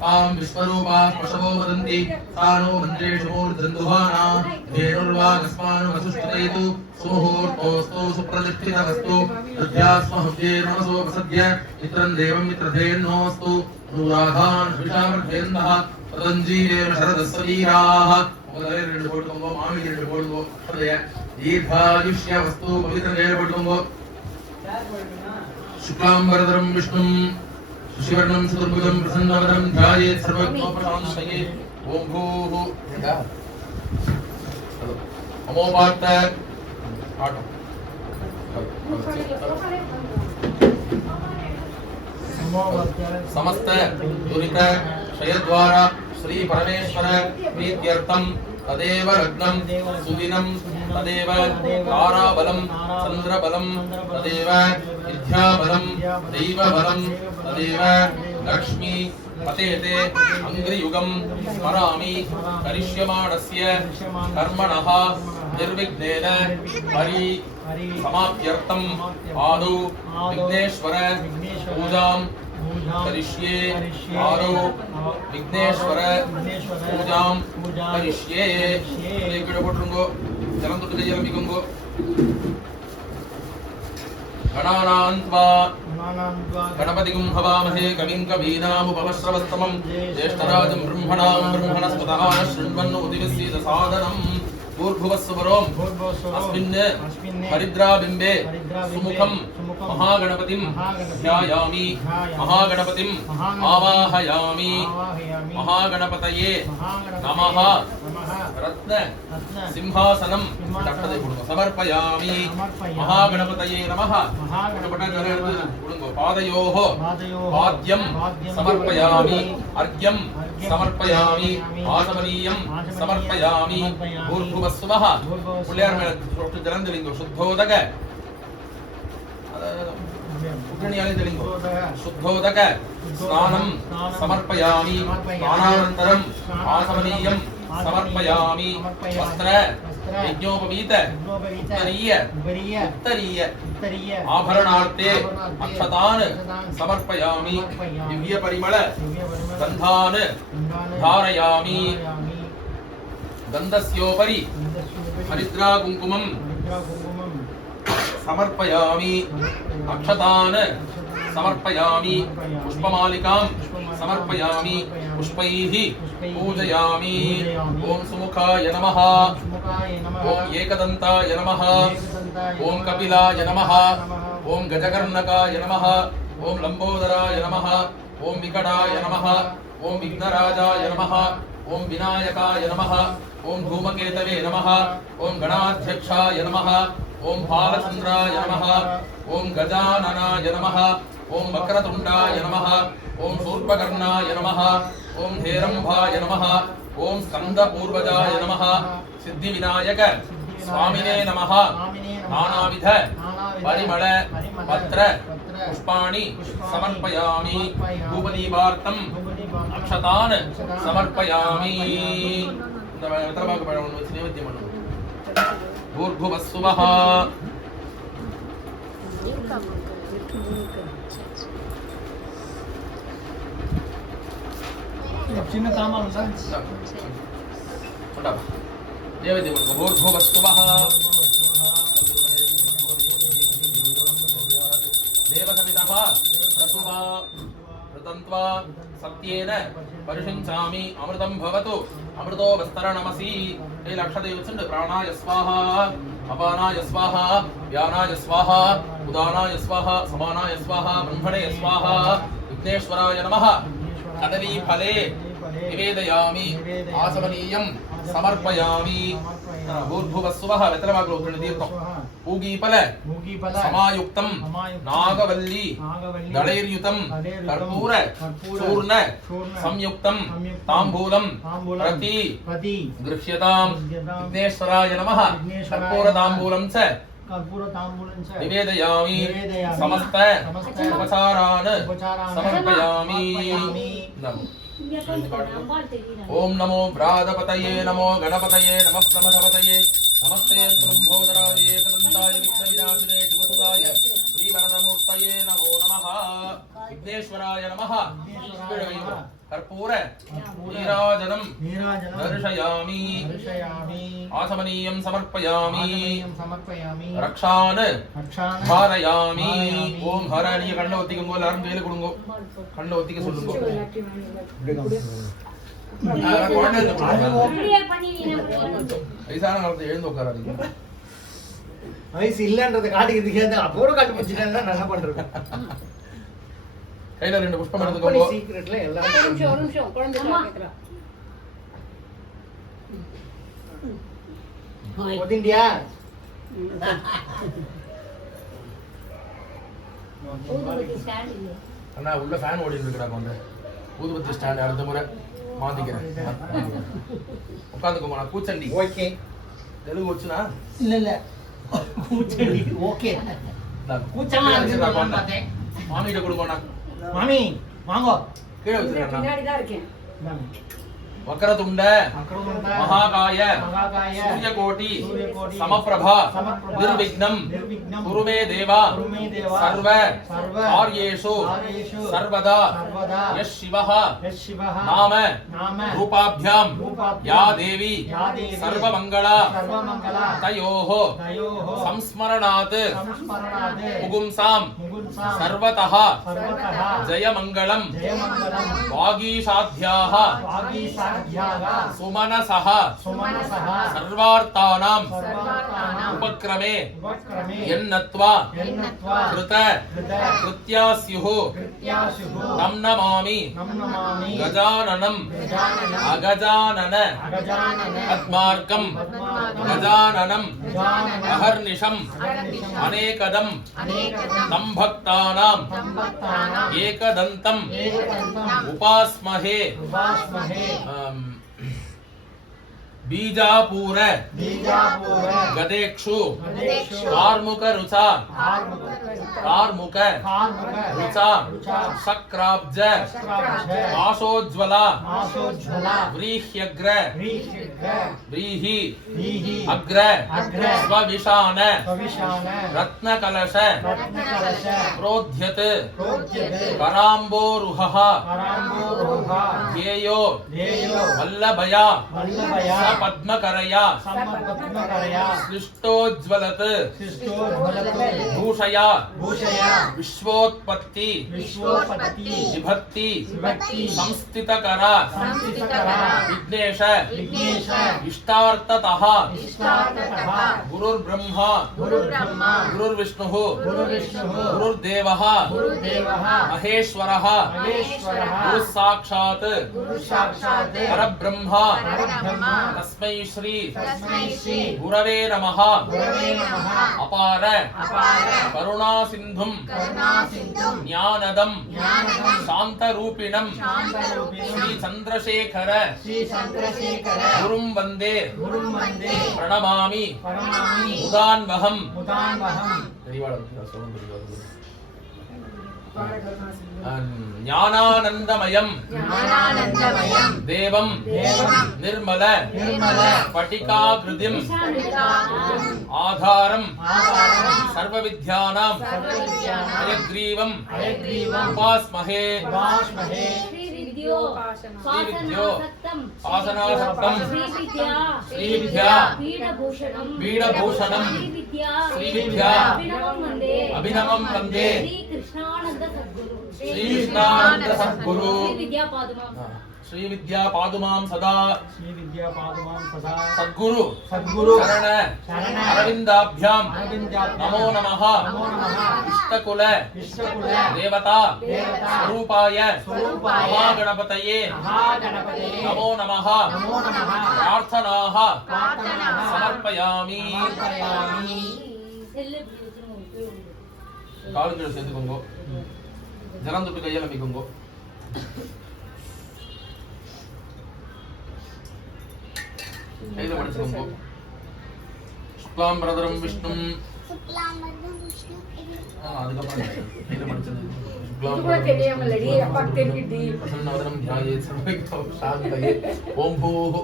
तां विश्वरूपा पशवो वदन्ति तानो मन्त्रेषु मूर्धन्धुहाना धेनुर्वागस्मान् वसुष्टयतु सुमुहूर्तोऽस्तु सुप्रतिष्ठितमस्तु दध्यास्महव्ये नमसो वसद्य मित्रं देवं मित्रधेन्नोऽस्तु अनुराधान् विषामर्धेन्दः पतञ्जीवेन शरदस्वीराः मोदलेरु पोट्टुंगो मामिलेरु पोट्टुंगो हृदय दीर्घायुष्य वस्तु पवित्रलेरु पोट्टुंगो शुक्लांबरधरं विष्णुं शिवर्णं चतुर्भुजं प्रसन्नवदनं ध्यायेत् सर्वविघ्नोपशान्तये ओम भूः अमोपात्त आटो समस्त दुरित क्षयद्वारा श्री परमेश्वर प्रीत्यर्थं तदेव लग्नं सुदिनं तदेव ताराबलं चन्द्रबलं तदेव विद्याबलं दैवबलं तदेव लक्ष्मी पतेते अंग्रियुगं स्मरामि करिष्यमाणस्य कर्मणः निर्विघ्नेन परि समाप्त्यर्थम् आदौ विघ्नेश्वर पूजां करिष्ये आदौ विघ्नेश्वर पूजां करिष्ये लेकिन पोट्रुंगो जलं तुट्टु जलमिकुंगो गणानान्त्वा गणपतिं हवामहे कविं कवीनामुपमश्रवस्तमं ज्येष्ठराजं ब्रह्मणां ब्रह्मणस्पतः शृण्वन्नोतिविश्रीत सादनम् भूर्भुवस्सुवरों अस्मिन् हरिद्राबिम्बे सुमुखं महागणपतिं ध्यायामि महागणपतिं आवाहयामि महागणपतये नमः रत्न सिंहासनं समर्पयामि महागणपतये नमः पादयोः पाद्यं समर्पयामि अर्घ्यं समर्पयामि आसमनीयं समर्पयामि भूर्भुवस्सुवः पुल्यार मेल जलं दिलिंगो शुद्धोदक शुद्धोदक स्नानं समर्पयामि स्नानानन्तरं आसमनीयं समर्पयामि वस्त्र यज्ञोपवीत उत्तरीय आभरणार्थे अक्षतान् समर्पयामि दिव्य परिमल गन्धान् धारयामि गन्धस्योपरि हरिद्रा कुङ्कुमं समर्पयामि अक्षतान् समर्पयामि पुष्पमालिकां समर्पयामि पुष्पैः पूजयामि ओम सुमुखाय नमः ओम एकदन्ताय नमः ओम कपिलाय नमः ओम गजकर्णकाय नमः ओम लंबोदराय नमः ओम विकटाय नमः ओम विघ्नराजाय नमः ओम विनायकाय नमः ओम धूमकेतवे नमः ओम गणाध्यक्षाय नमः ओम भालचंद्राय नमः ओम गजाननाय नमः ओम वक्रतुंडाय नमः ओम शूर्पकर्णाय नमः ओम हेरंभाय नमः ओम स्कंदपूर्वजाय नमः सिद्धिविनायक स्वामिने नमः नानाविध परिमल पत्र पुष्पाणि समर्पयामि धूपदीपार्थं अक्षतान् समर्पयामि भूर्भुवस्सुवः చిన్న సామాను भूर्भुवस्सुवः देवसवितः प्रसुवा ऋतन्त्वा सत्येन परिषिञ्चामि अमृतं भवतु अमृतो वस्तरणमसि हे लक्षदेवचण्ड प्राणाय स्वाहा अपानाय स्वाहा व्यानाय स्वाहा उदानाय स्वाहा समानाय स्वाहा ब्रह्मणे स्वाहा विघ्नेश्वराय नमः कदली फले निवेदयामि आसमनीयं समर्पयामि भूर्भुवस्सुवः वेतरवागलो तीर्थं पूगीफल समायुक्तं नागवल्ली दलैर्युतं कर्पूर चूर्ण संयुक्तं ताम्बूलं प्रति गृह्यतां विघ्नेश्वराय नमः कर्पूर ताम्बूलं च निवेदयामि समस्त उपचारान् समर्पयामि ओम नमो व्रातपतये नमो गणपतये नमः प्रमथपतये नमस्ते लंबोदराय एकदन्ताय विघ्नविनाशिने शिवसुदाय श्रीवरदमूर्तये नमो नमः विघ्नेश्वराय नमः कर्पूर नीराजनं दर्शयामि आसमनीयं समर्पयामि रक्षान् धारयामि ओम हरनिय कण्ण ओत्तिक्कुंगो எல்லாரும் கையில கொடுங்கோ கண்ண ஒத்திக்க சொல்லுங்க வயசான காலத்துல எழுந்து உட்காராதீங்க வயசு இல்லன்றதை காட்டிக்கிறதுக்கு அப்போட கண்டுபிடிச்சிட்டா என்ன பண்றது கையில ரெண்டு புஷ்பம் எடுத்துக்கோங்க சீக்ரெட்ல எல்லாரும் ஒரு நிமிஷம் குழந்தை கேக்குறா ஓதிண்டியா ஊதுபத்தி ஸ்டாண்ட் இல்ல அண்ணா உள்ள ஃபேன் ஓடிட்டு இருக்கடா கொண்டு ஊதுபத்தி ஸ்டாண்ட் அடுத்த முறை மாத்திக்கிறேன் உட்காந்துக்கோங்க நான் கூச்சண்டி ஓகே தெலுங்கு வச்சுனா இல்ல கூச்சண்டி ஓகே கூச்சமா இருக்குடா கொண்டு மாமிட்ட கொடுங்கண்ணா மாமி வாங்க கீழே வச்சிருக்கேன் பின்னாடி தான் இருக்கேன் वक्रतुंड महाकाय सूर्यकोटि समप्रभा निर्विघ्नं कुरु मे देवा सर्व कार्येषु सर्वदा यः शिवः नाम रूपाभ्यां या देवी सर्वमंगला तयोः संस्मरणात् मुगुंसां सर्वतः जयमंगलं वागीशाध्याः सुमनसः सर्वार्थानां उपक्रमे यन्नत्वा कृत कृत्यास्युः तं नमामि गजाननं अगजानन पद्मार्कं गजाननं अहर्निशम् अनेकदं तं भक्तानां एकदन्तं उपास्महे बीजापूर गदेक्षु कार्मुक रुचा शक्राब्ज आशोज्वला व्रीह्यग्र व्रीहि अग्र स्वविशान रत्नकलश प्रोद्यत कराम्बोरुहः ध्येयो वल्लभया पद्मकरया सृष्टोज्वलत् भूषया विश्वोत्पत्ति विभक्ति संस्थितकरा विघ्नेश इष्टार्थतः गुरुर्ब्रह्मा गुरुर्विष्णुः गुरुर्देवः महेश्वरः गुरुसाक्षात् परब्रह्मा तस्मै श्री गुरवे नमः अपार करुणा सिंधुं ज्ञानदं शांतरूपिणं श्री चंद्रशेखर गुरुं वंदे प्रणमामि मुदान्वहम् ज्ञानानंदमयं देवं निर्मल स्फटिकाकृतिं आधारं सर्वविद्यानां हयग्रीवं उपास्महे आसनासक्तं श्रीविद्या पीडभूषणं श्रीविद्या अभिनवं वन्दे श्री कृष्णानंद सद्गुरु श्री विद्या पादुमां सदा सद्गुरु शरण अरविंदाभ्यां नमो नमः इष्टकुल देवता स्वरूपाय महागणपतये नमो नमः प्रार्थनाः समर्पयामि காலுக்கு சேர்த்துக்கோங்க ஜலம் தொட்டு கையால் அமைக்கோங்க கையில மடிச்சுக்கோங்க சுக்லாம் பிரதரம் விஷ்ணும் அதுக்கப்புறம் கையில மடிச்சது பிரசன்னவதனம் தியாயேத் சர்வவிக்னம் சாந்தயே ஓம் பூஹு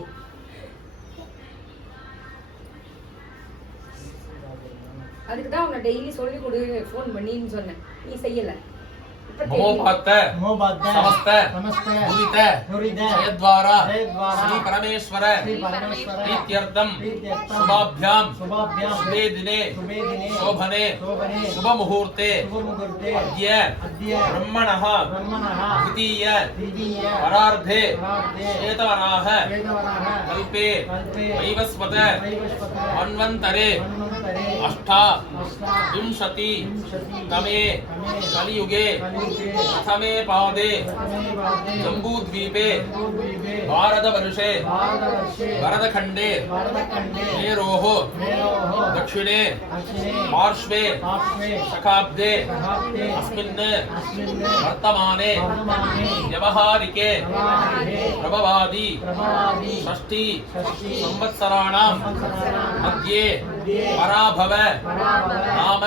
அதுக்கு தான் உன்னை டெய்லி சொல்லி கொடு ஃபோன் பண்ணின்னு சொன்னேன் நீ செய்யல ममोपात्त ममोपात्त समस्त समस्त दुरित दुरित जयद्वारा जयद्वारा श्री परमेश्वर श्री परमेश्वर प्रीत्यर्थम प्रीत्यर्थम शुभाभ्याम शुभाभ्याम शुभे दिने शुभे दिने शोभने शोभने शुभ मुहूर्ते शुभ मुहूर्ते अद्य अद्य ब्रह्मणः ब्रह्मणः द्वितीय द्वितीय परार्धे परार्धे श्वेतवराह वेदवराह कल्पे कल्पे वैवस्वत वैवस्वत मन्वन्तरे मन्वन्तरे अष्टाविंशति तमे कलियुगे प्रथमे पादे जम्बूद्वीपे भारतवर्षे भरतखण्डे मेरोः दक्षिणे पार्श्वे शकाब्दे अस्मिन् वर्तमाने व्यवहारिके प्रभवादि षष्ठी संवत्सराणां मध्ये पराभव नाम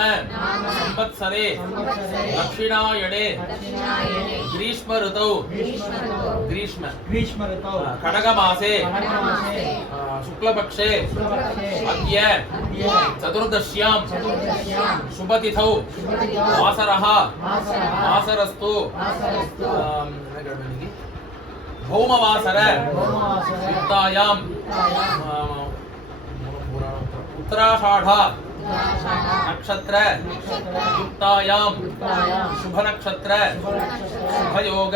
संवत्सरे दक्षिणायणे ग्रीष्म ऋतौ ग्रीष्म ऋतौ खडगमासे शुक्लपक्षे अद्य चतुर्दश्यां शुभतिथौ वासरः वासरस्तु भौमवासर युक्तायां उत्तराषाढ नक्षत्र युक्तायां शुभ नक्षत्र शुभयोग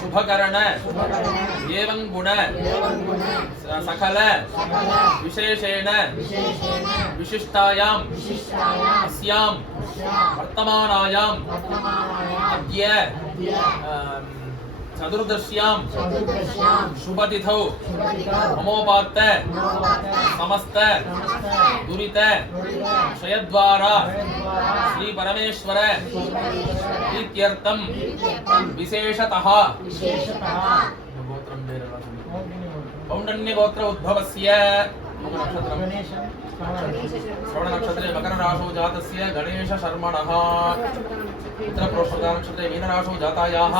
शुभकरण एवं गुण सकल विशेषेण विशिष्टायां अस्यां वर्तमानायां अद्य चतुर्दश्यां शुभतिथौ ममोपात्त समस्त दुरित क्षयद्वारा श्री परमेश्वर प्रीत्यर्थम विशेषतः कौंडन्य गोत्र उद्भवस्य श्रवण नक्षत्रे मकर राशौ जातस्य गणेश शर्मणः उत्तरप्रोष्ठदा नक्षत्रे मीन राशौ जातायाः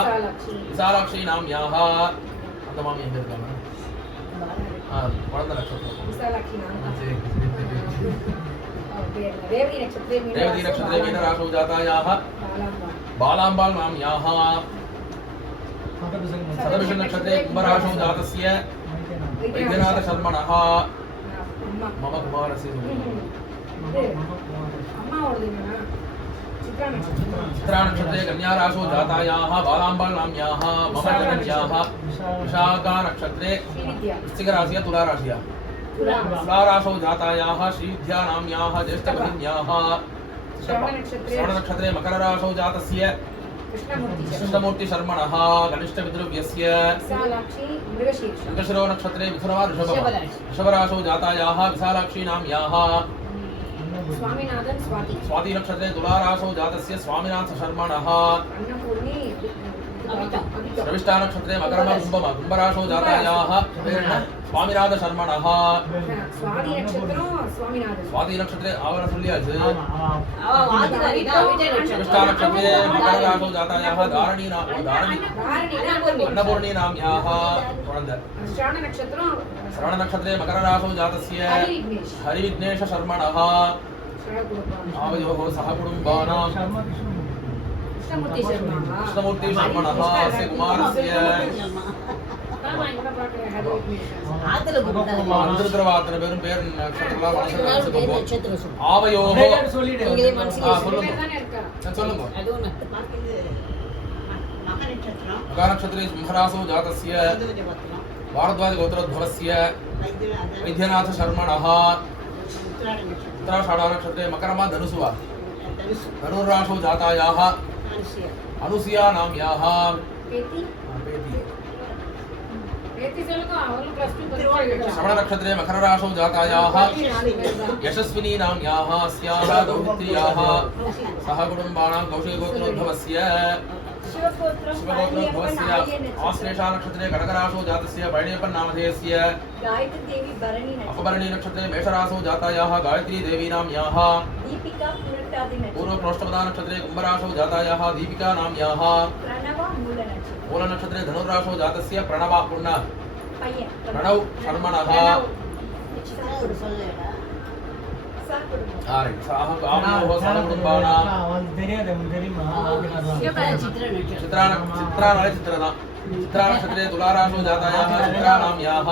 विशालाक्षी नाम्याः अंतमामि एंगे இருக்காங்க குழந்தை நட்சத்திரம் रेवती नक्षत्रे मीन राशौ जातायाः बालाम्बाल नाम्याः शतभिष नक्षत्रे कुंभ राशौ जातस्य वैद्यनाथ शर्मणः मम कुमारस्य चित्रा नक्षत्रे कन्या राशौ जातायाः बालाम्बाल नाम्याः मम जनन्याः विशाखा नक्षत्रे वृश्चिक राशिया तुला राशिया तुला राशौ जातायाः श्रीविद्या नाम्याः ज्येष्ठ भगिन्याः श्रवण नक्षत्रे मकर राशौ जातस्य कृष्णमूर्ति शर्मणः कनिष्ठ पितृव्यस्य मृगशिरो नक्षत्रे मिथुनवा ऋषभ राशौ जातायाः विशालाक्षी नाम्याः स्वाति नक्षत्रे तुला राशौ जातस्य स्वामिनाथ शर्मणः रविष्ठा नक्षत्रे मकर कुंभ राशौ जातायाः स्वामिनाथ शर्मणः स्वाति नक्षत्रे आवरण சொல்லியாச்சு रविष्ठा नक्षत्रे मकर राशौ जातायाः धारणी अन्नपूर्णी नाम्याः श्रवण नक्षत्रे मकर राशौ जातस्य हरिविघ्नेश शर्मणः आवयोः सह कुटुम्बानां कृष्णमूर्ति शर्मणः अस्य कुमारस्य அந்தர்வாத்தன பெரும் பேர் நட்சத்திரலாம் மனசுல ஆவயோஹ சொல்லுங்க சொல்லுங்க மகா நட்சத்திரே சிம்மராசோ ஜாதஸ்ய भारद्वाज गोत्रोद्भवस्य वैद्यनाथ शर्मणः उत्तराषाढा नक्षत्रे मकरमा धनुसुवा धनुर्राशौ जातायाः अनुसुया नाम्याः श्रवण नक्षत्रे मकर राशौ जातायाः यशस्विनी नाम्याः अस्याः दौहित्र्याः सह कुटुम्बानां कौशिक गोत्रोद्भवस्य शिवगोत्रोद्भवस्य आश्लेषा नक्षत्रे कनकराशौ जातस्य भरणीयपन् नामधेयस्य अपभरणी नक्षत्रे मेषराशौ जातायाः गायत्री देवी नाम्याः पूर्वप्रोष्ठपदा नक्षत्रे कुम्भराशौ जातायाः दीपिका नाम्याः मूल नक्षत्रे धनुर्राशौ जातस्य प्रणव प्रणव शर्मणः ஆரை சாஹ காமயோஹ சனகுடும்பானாம் அவனுக்கு தெரியாது உனக்கு தெரியுமா சித்ரானாலே சித்ரதான் चित्रा नक्षत्रे तुला राशो जातायाः चित्रानाम याः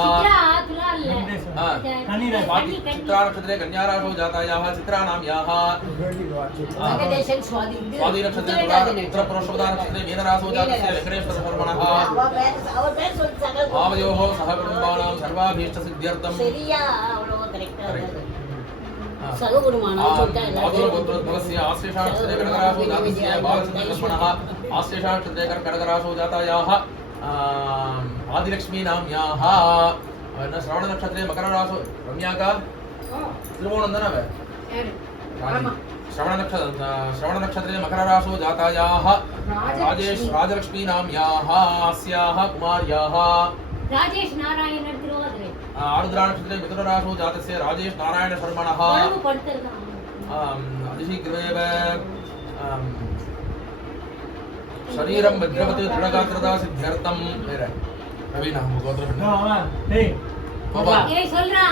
चित्रा नक्षत्रे कन्या राशो जातायाः चित्रानाम याः स्वाति नक्षत्रे तुला उत्तर पुरुषोदा नक्षत्रे मीन राशो जातस्य वेंकटेश्वर शर्मणः आवयोः सह कुटुम्बानां सर्वाभीष्ट सिद्ध्यर्थं गोत्रोद्भवस्य आश्लेषा नक्षत्रे कर्कटराशो जातस्य बालचन्द्र शर्मणः आश्लेषा नक्षत्रे कर्कटराशो जातायाः आदिलक्ष्मी नाम याः श्रवण नक्षत्रे मकर राशो रम्या का त्रिभुवनंदन है श्रवण नक्षत्रे मकर राशो जातायाः राजेश राजलक्ष्मी नाम याः अस्याः कुमार्याः राजेश नारायण तिरुवदरे आरुद्रा नक्षत्रे मिथुन राशो जातस्य राजेश नारायण शर्मणः अतिशीघ्रमेव शरीरं भद्रवत् दृढगात्रता सिद्ध्यर्थं मेरे रवि नाम गोत्र டேய் ए சொல்றா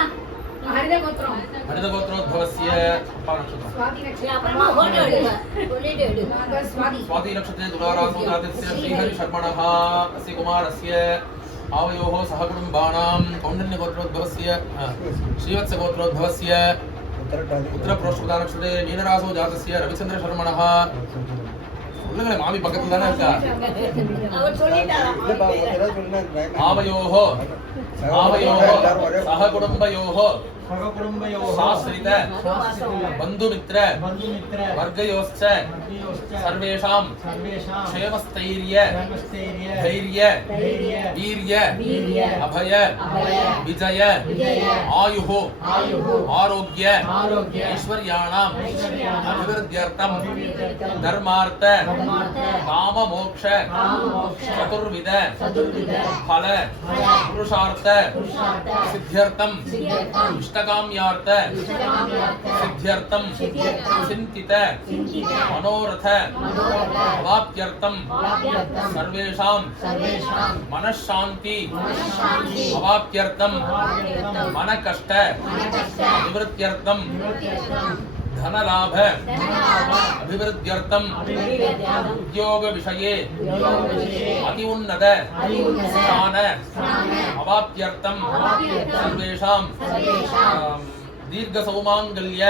हरिद गोत्रम हरिद गोत्रोद्भवस्य अप्पा नक्षत्रं स्वाति नक्षत्रे स्वाति नक्षत्रे तुला राशो जातस्य श्रीहरि शर्मणः अस्य कुमारस्य आवयोः सह कुटुम्बानां कौण्डिन्य गोत्रोद्भवस्य श्रीवत्स गोत्रोद्भवस्य उत्तर पुरुषोदा नक्षत्रे मीन राशो जातस्य रविचन्द्र शर्मणः சொல்லுங்களே மாமி பக்கத்துல தானே இருக்கா அவர் சொல்லிட்டாரா आवयोः सह कुटुम्बयोः शास्त्रित बन्धुमित्र वर्गयोश्च सर्वेषां क्षेमस्थैर्य धैर्य वीर्य अभय विजय आयुः आरोग्य ऐश्वर्याणां अभिवृद्ध्यर्थं धर्मार्थ काम मोक्ष चतुर्विध फल पुरुषार्थ सिद्ध्यर्थं इष्टकाम्यार्थ सिद्ध्यर्थं चिन्तित मनोरथ अवाप्त्यर्थं सर्वेषां मनःशान्ति अवाप्त्यर्थं मनकष्ट निवृत्त्यर्थं धनलाभ अभिवृद्ध्यर्थं उद्योग विषये अति उन्नत स्थान अवाप्त्यर्थं सर्वेषां दीर्घ सौमांगल्य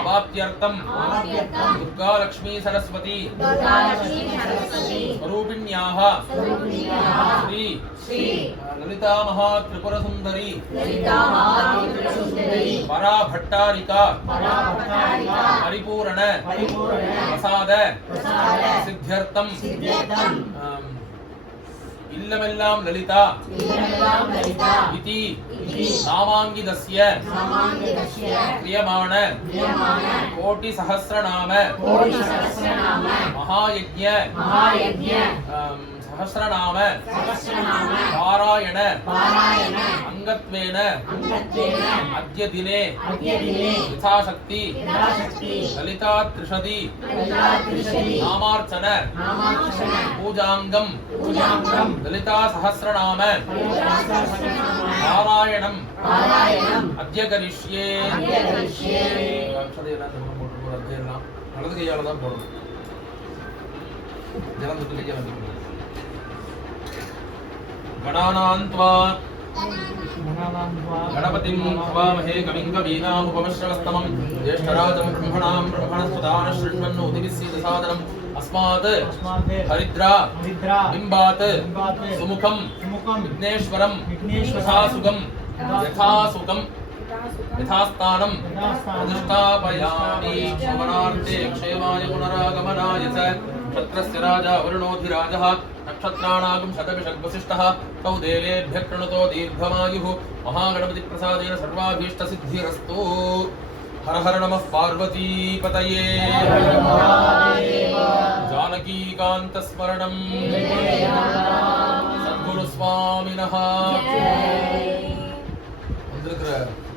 अवाप्त्यर्थं दुर्गा लक्ष्मी सरस्वती स्वरूपिण्याः श्री ललिता महा त्रिपुर सुंदरी परा भट्टारिका परिपूर्ण प्रसाद सिद्ध्यर्थं इल्लमेल्लां ललिता इति नामाङ्गितस्य क्रियमाण कोटि सहस्रनाम महायज्ञ सहस्रनाम पारायण अंगत्वेन अद्य दिने यथाशक्ति ललिता त्रिशति नामार्चन पूजांगम ललिता सहस्रनाम पारायणम अद्य करिष्ये வலது கையால தான் போடணும் ஜலம் தொட்டு ஜலம் गणानान्त्वा गणपतिं हवामहे कविं कवीनामुपमश्रवस्तमं ज्येष्ठराजं ब्रह्मणां ब्रह्मणस्पदान शृण्वन्नोतिविश्यदसादनम् अस्मात् हरिद्रा बिम्बात् सुमुखं विघ्नेश्वरं यथासुखं यथास्थानं प्रतिष्ठापयामि क्षमणार्थे क्षेमाय पुनरागमनाय च क्षत्रस्य राजा वरुणोऽधिराजः नक्षत्राणागं शतभिषग्वसिष्ठः तौ देवेभ्यः कृणुतो दीर्घमायुः महागणपतिप्रसादेन सर्वाभीष्टसिद्धिरस्तु हर हर नमः पार्वतीपतये जानकीकान्तस्मरणं सद्गुरुस्वामिनः வந்திருக்கிற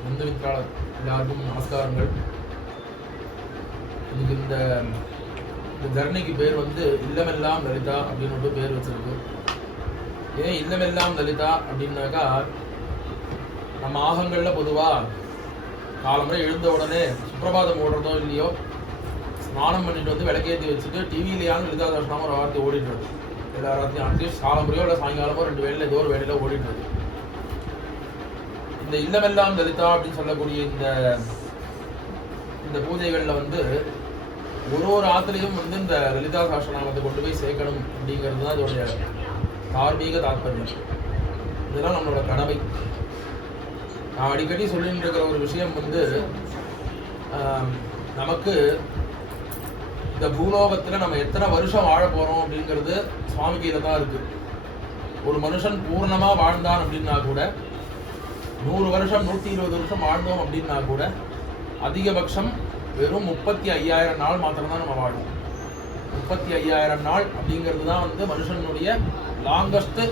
நந்தமித்ராளர் எல்லாருக்கும் நமஸ்காரங்கள். இதுக்கு இந்த ஜர்னிக்கு பேர் வந்து இல்லமெல்லாம் லலிதா அப்படின்னு பேர் வச்சிருக்கு. ஏன் இல்லமெல்லாம் லலிதா அப்படின்னாக்கா நம்ம ஆகங்கள்ல பொதுவா காலமுறை எழுந்த உடனே சுப்பிரபாதம் ஓடுறதோ இல்லையோ ஸ்நானம் பண்ணிட்டு வந்து விளக்கேற்றி வச்சுட்டு டிவியிலேயாவது லலிதா சகஸ்ரநாமம் ஒரு வார்த்தை ஓடிடுறது. எல்லா ராத்திரியும் அட்லீஸ்ட் காலமுறையோ இல்லை சாயங்காலமோ 2 வேளையில் ஏதோ ஒரு வேலையில் ஓடிடுறது. இந்த இல்லமெல்லாம் லலிதா அப்படின்னு சொல்லக்கூடிய இந்த பூஜைகளில் வந்து ஒரு ஆத்துலையும் வந்து இந்த லலிதா சகஸ்ரநாமத்தை கொண்டு போய் சேர்க்கணும் அப்படிங்கிறது தான் இதோடைய தார்மீக தாற்பயம். இதெல்லாம் நம்மளோட கடமை. நான் அடிக்கடி சொல்லிட்டு இருக்கிற ஒரு விஷயம் வந்து நமக்கு இந்த பூலோகத்தில் நம்ம எத்தனை வருஷம் வாழ போகிறோம் அப்படிங்கிறது சுவாமி கையில தான் இருக்கு. ஒரு மனுஷன் பூர்ணமாக வாழ்ந்தான் அப்படின்னா கூட 100 வருஷம் 120 வருஷம் வாழ்ந்தோம் அப்படின்னா கூட அதிகபட்சம் வெறும் 35,000 நாள் மாத்திரம்தான் நம்ம வாழ்வோம். 35,000 நாள் அப்படிங்கிறது தான் வந்து மனுஷனுடைய லாங்கஸ்ட்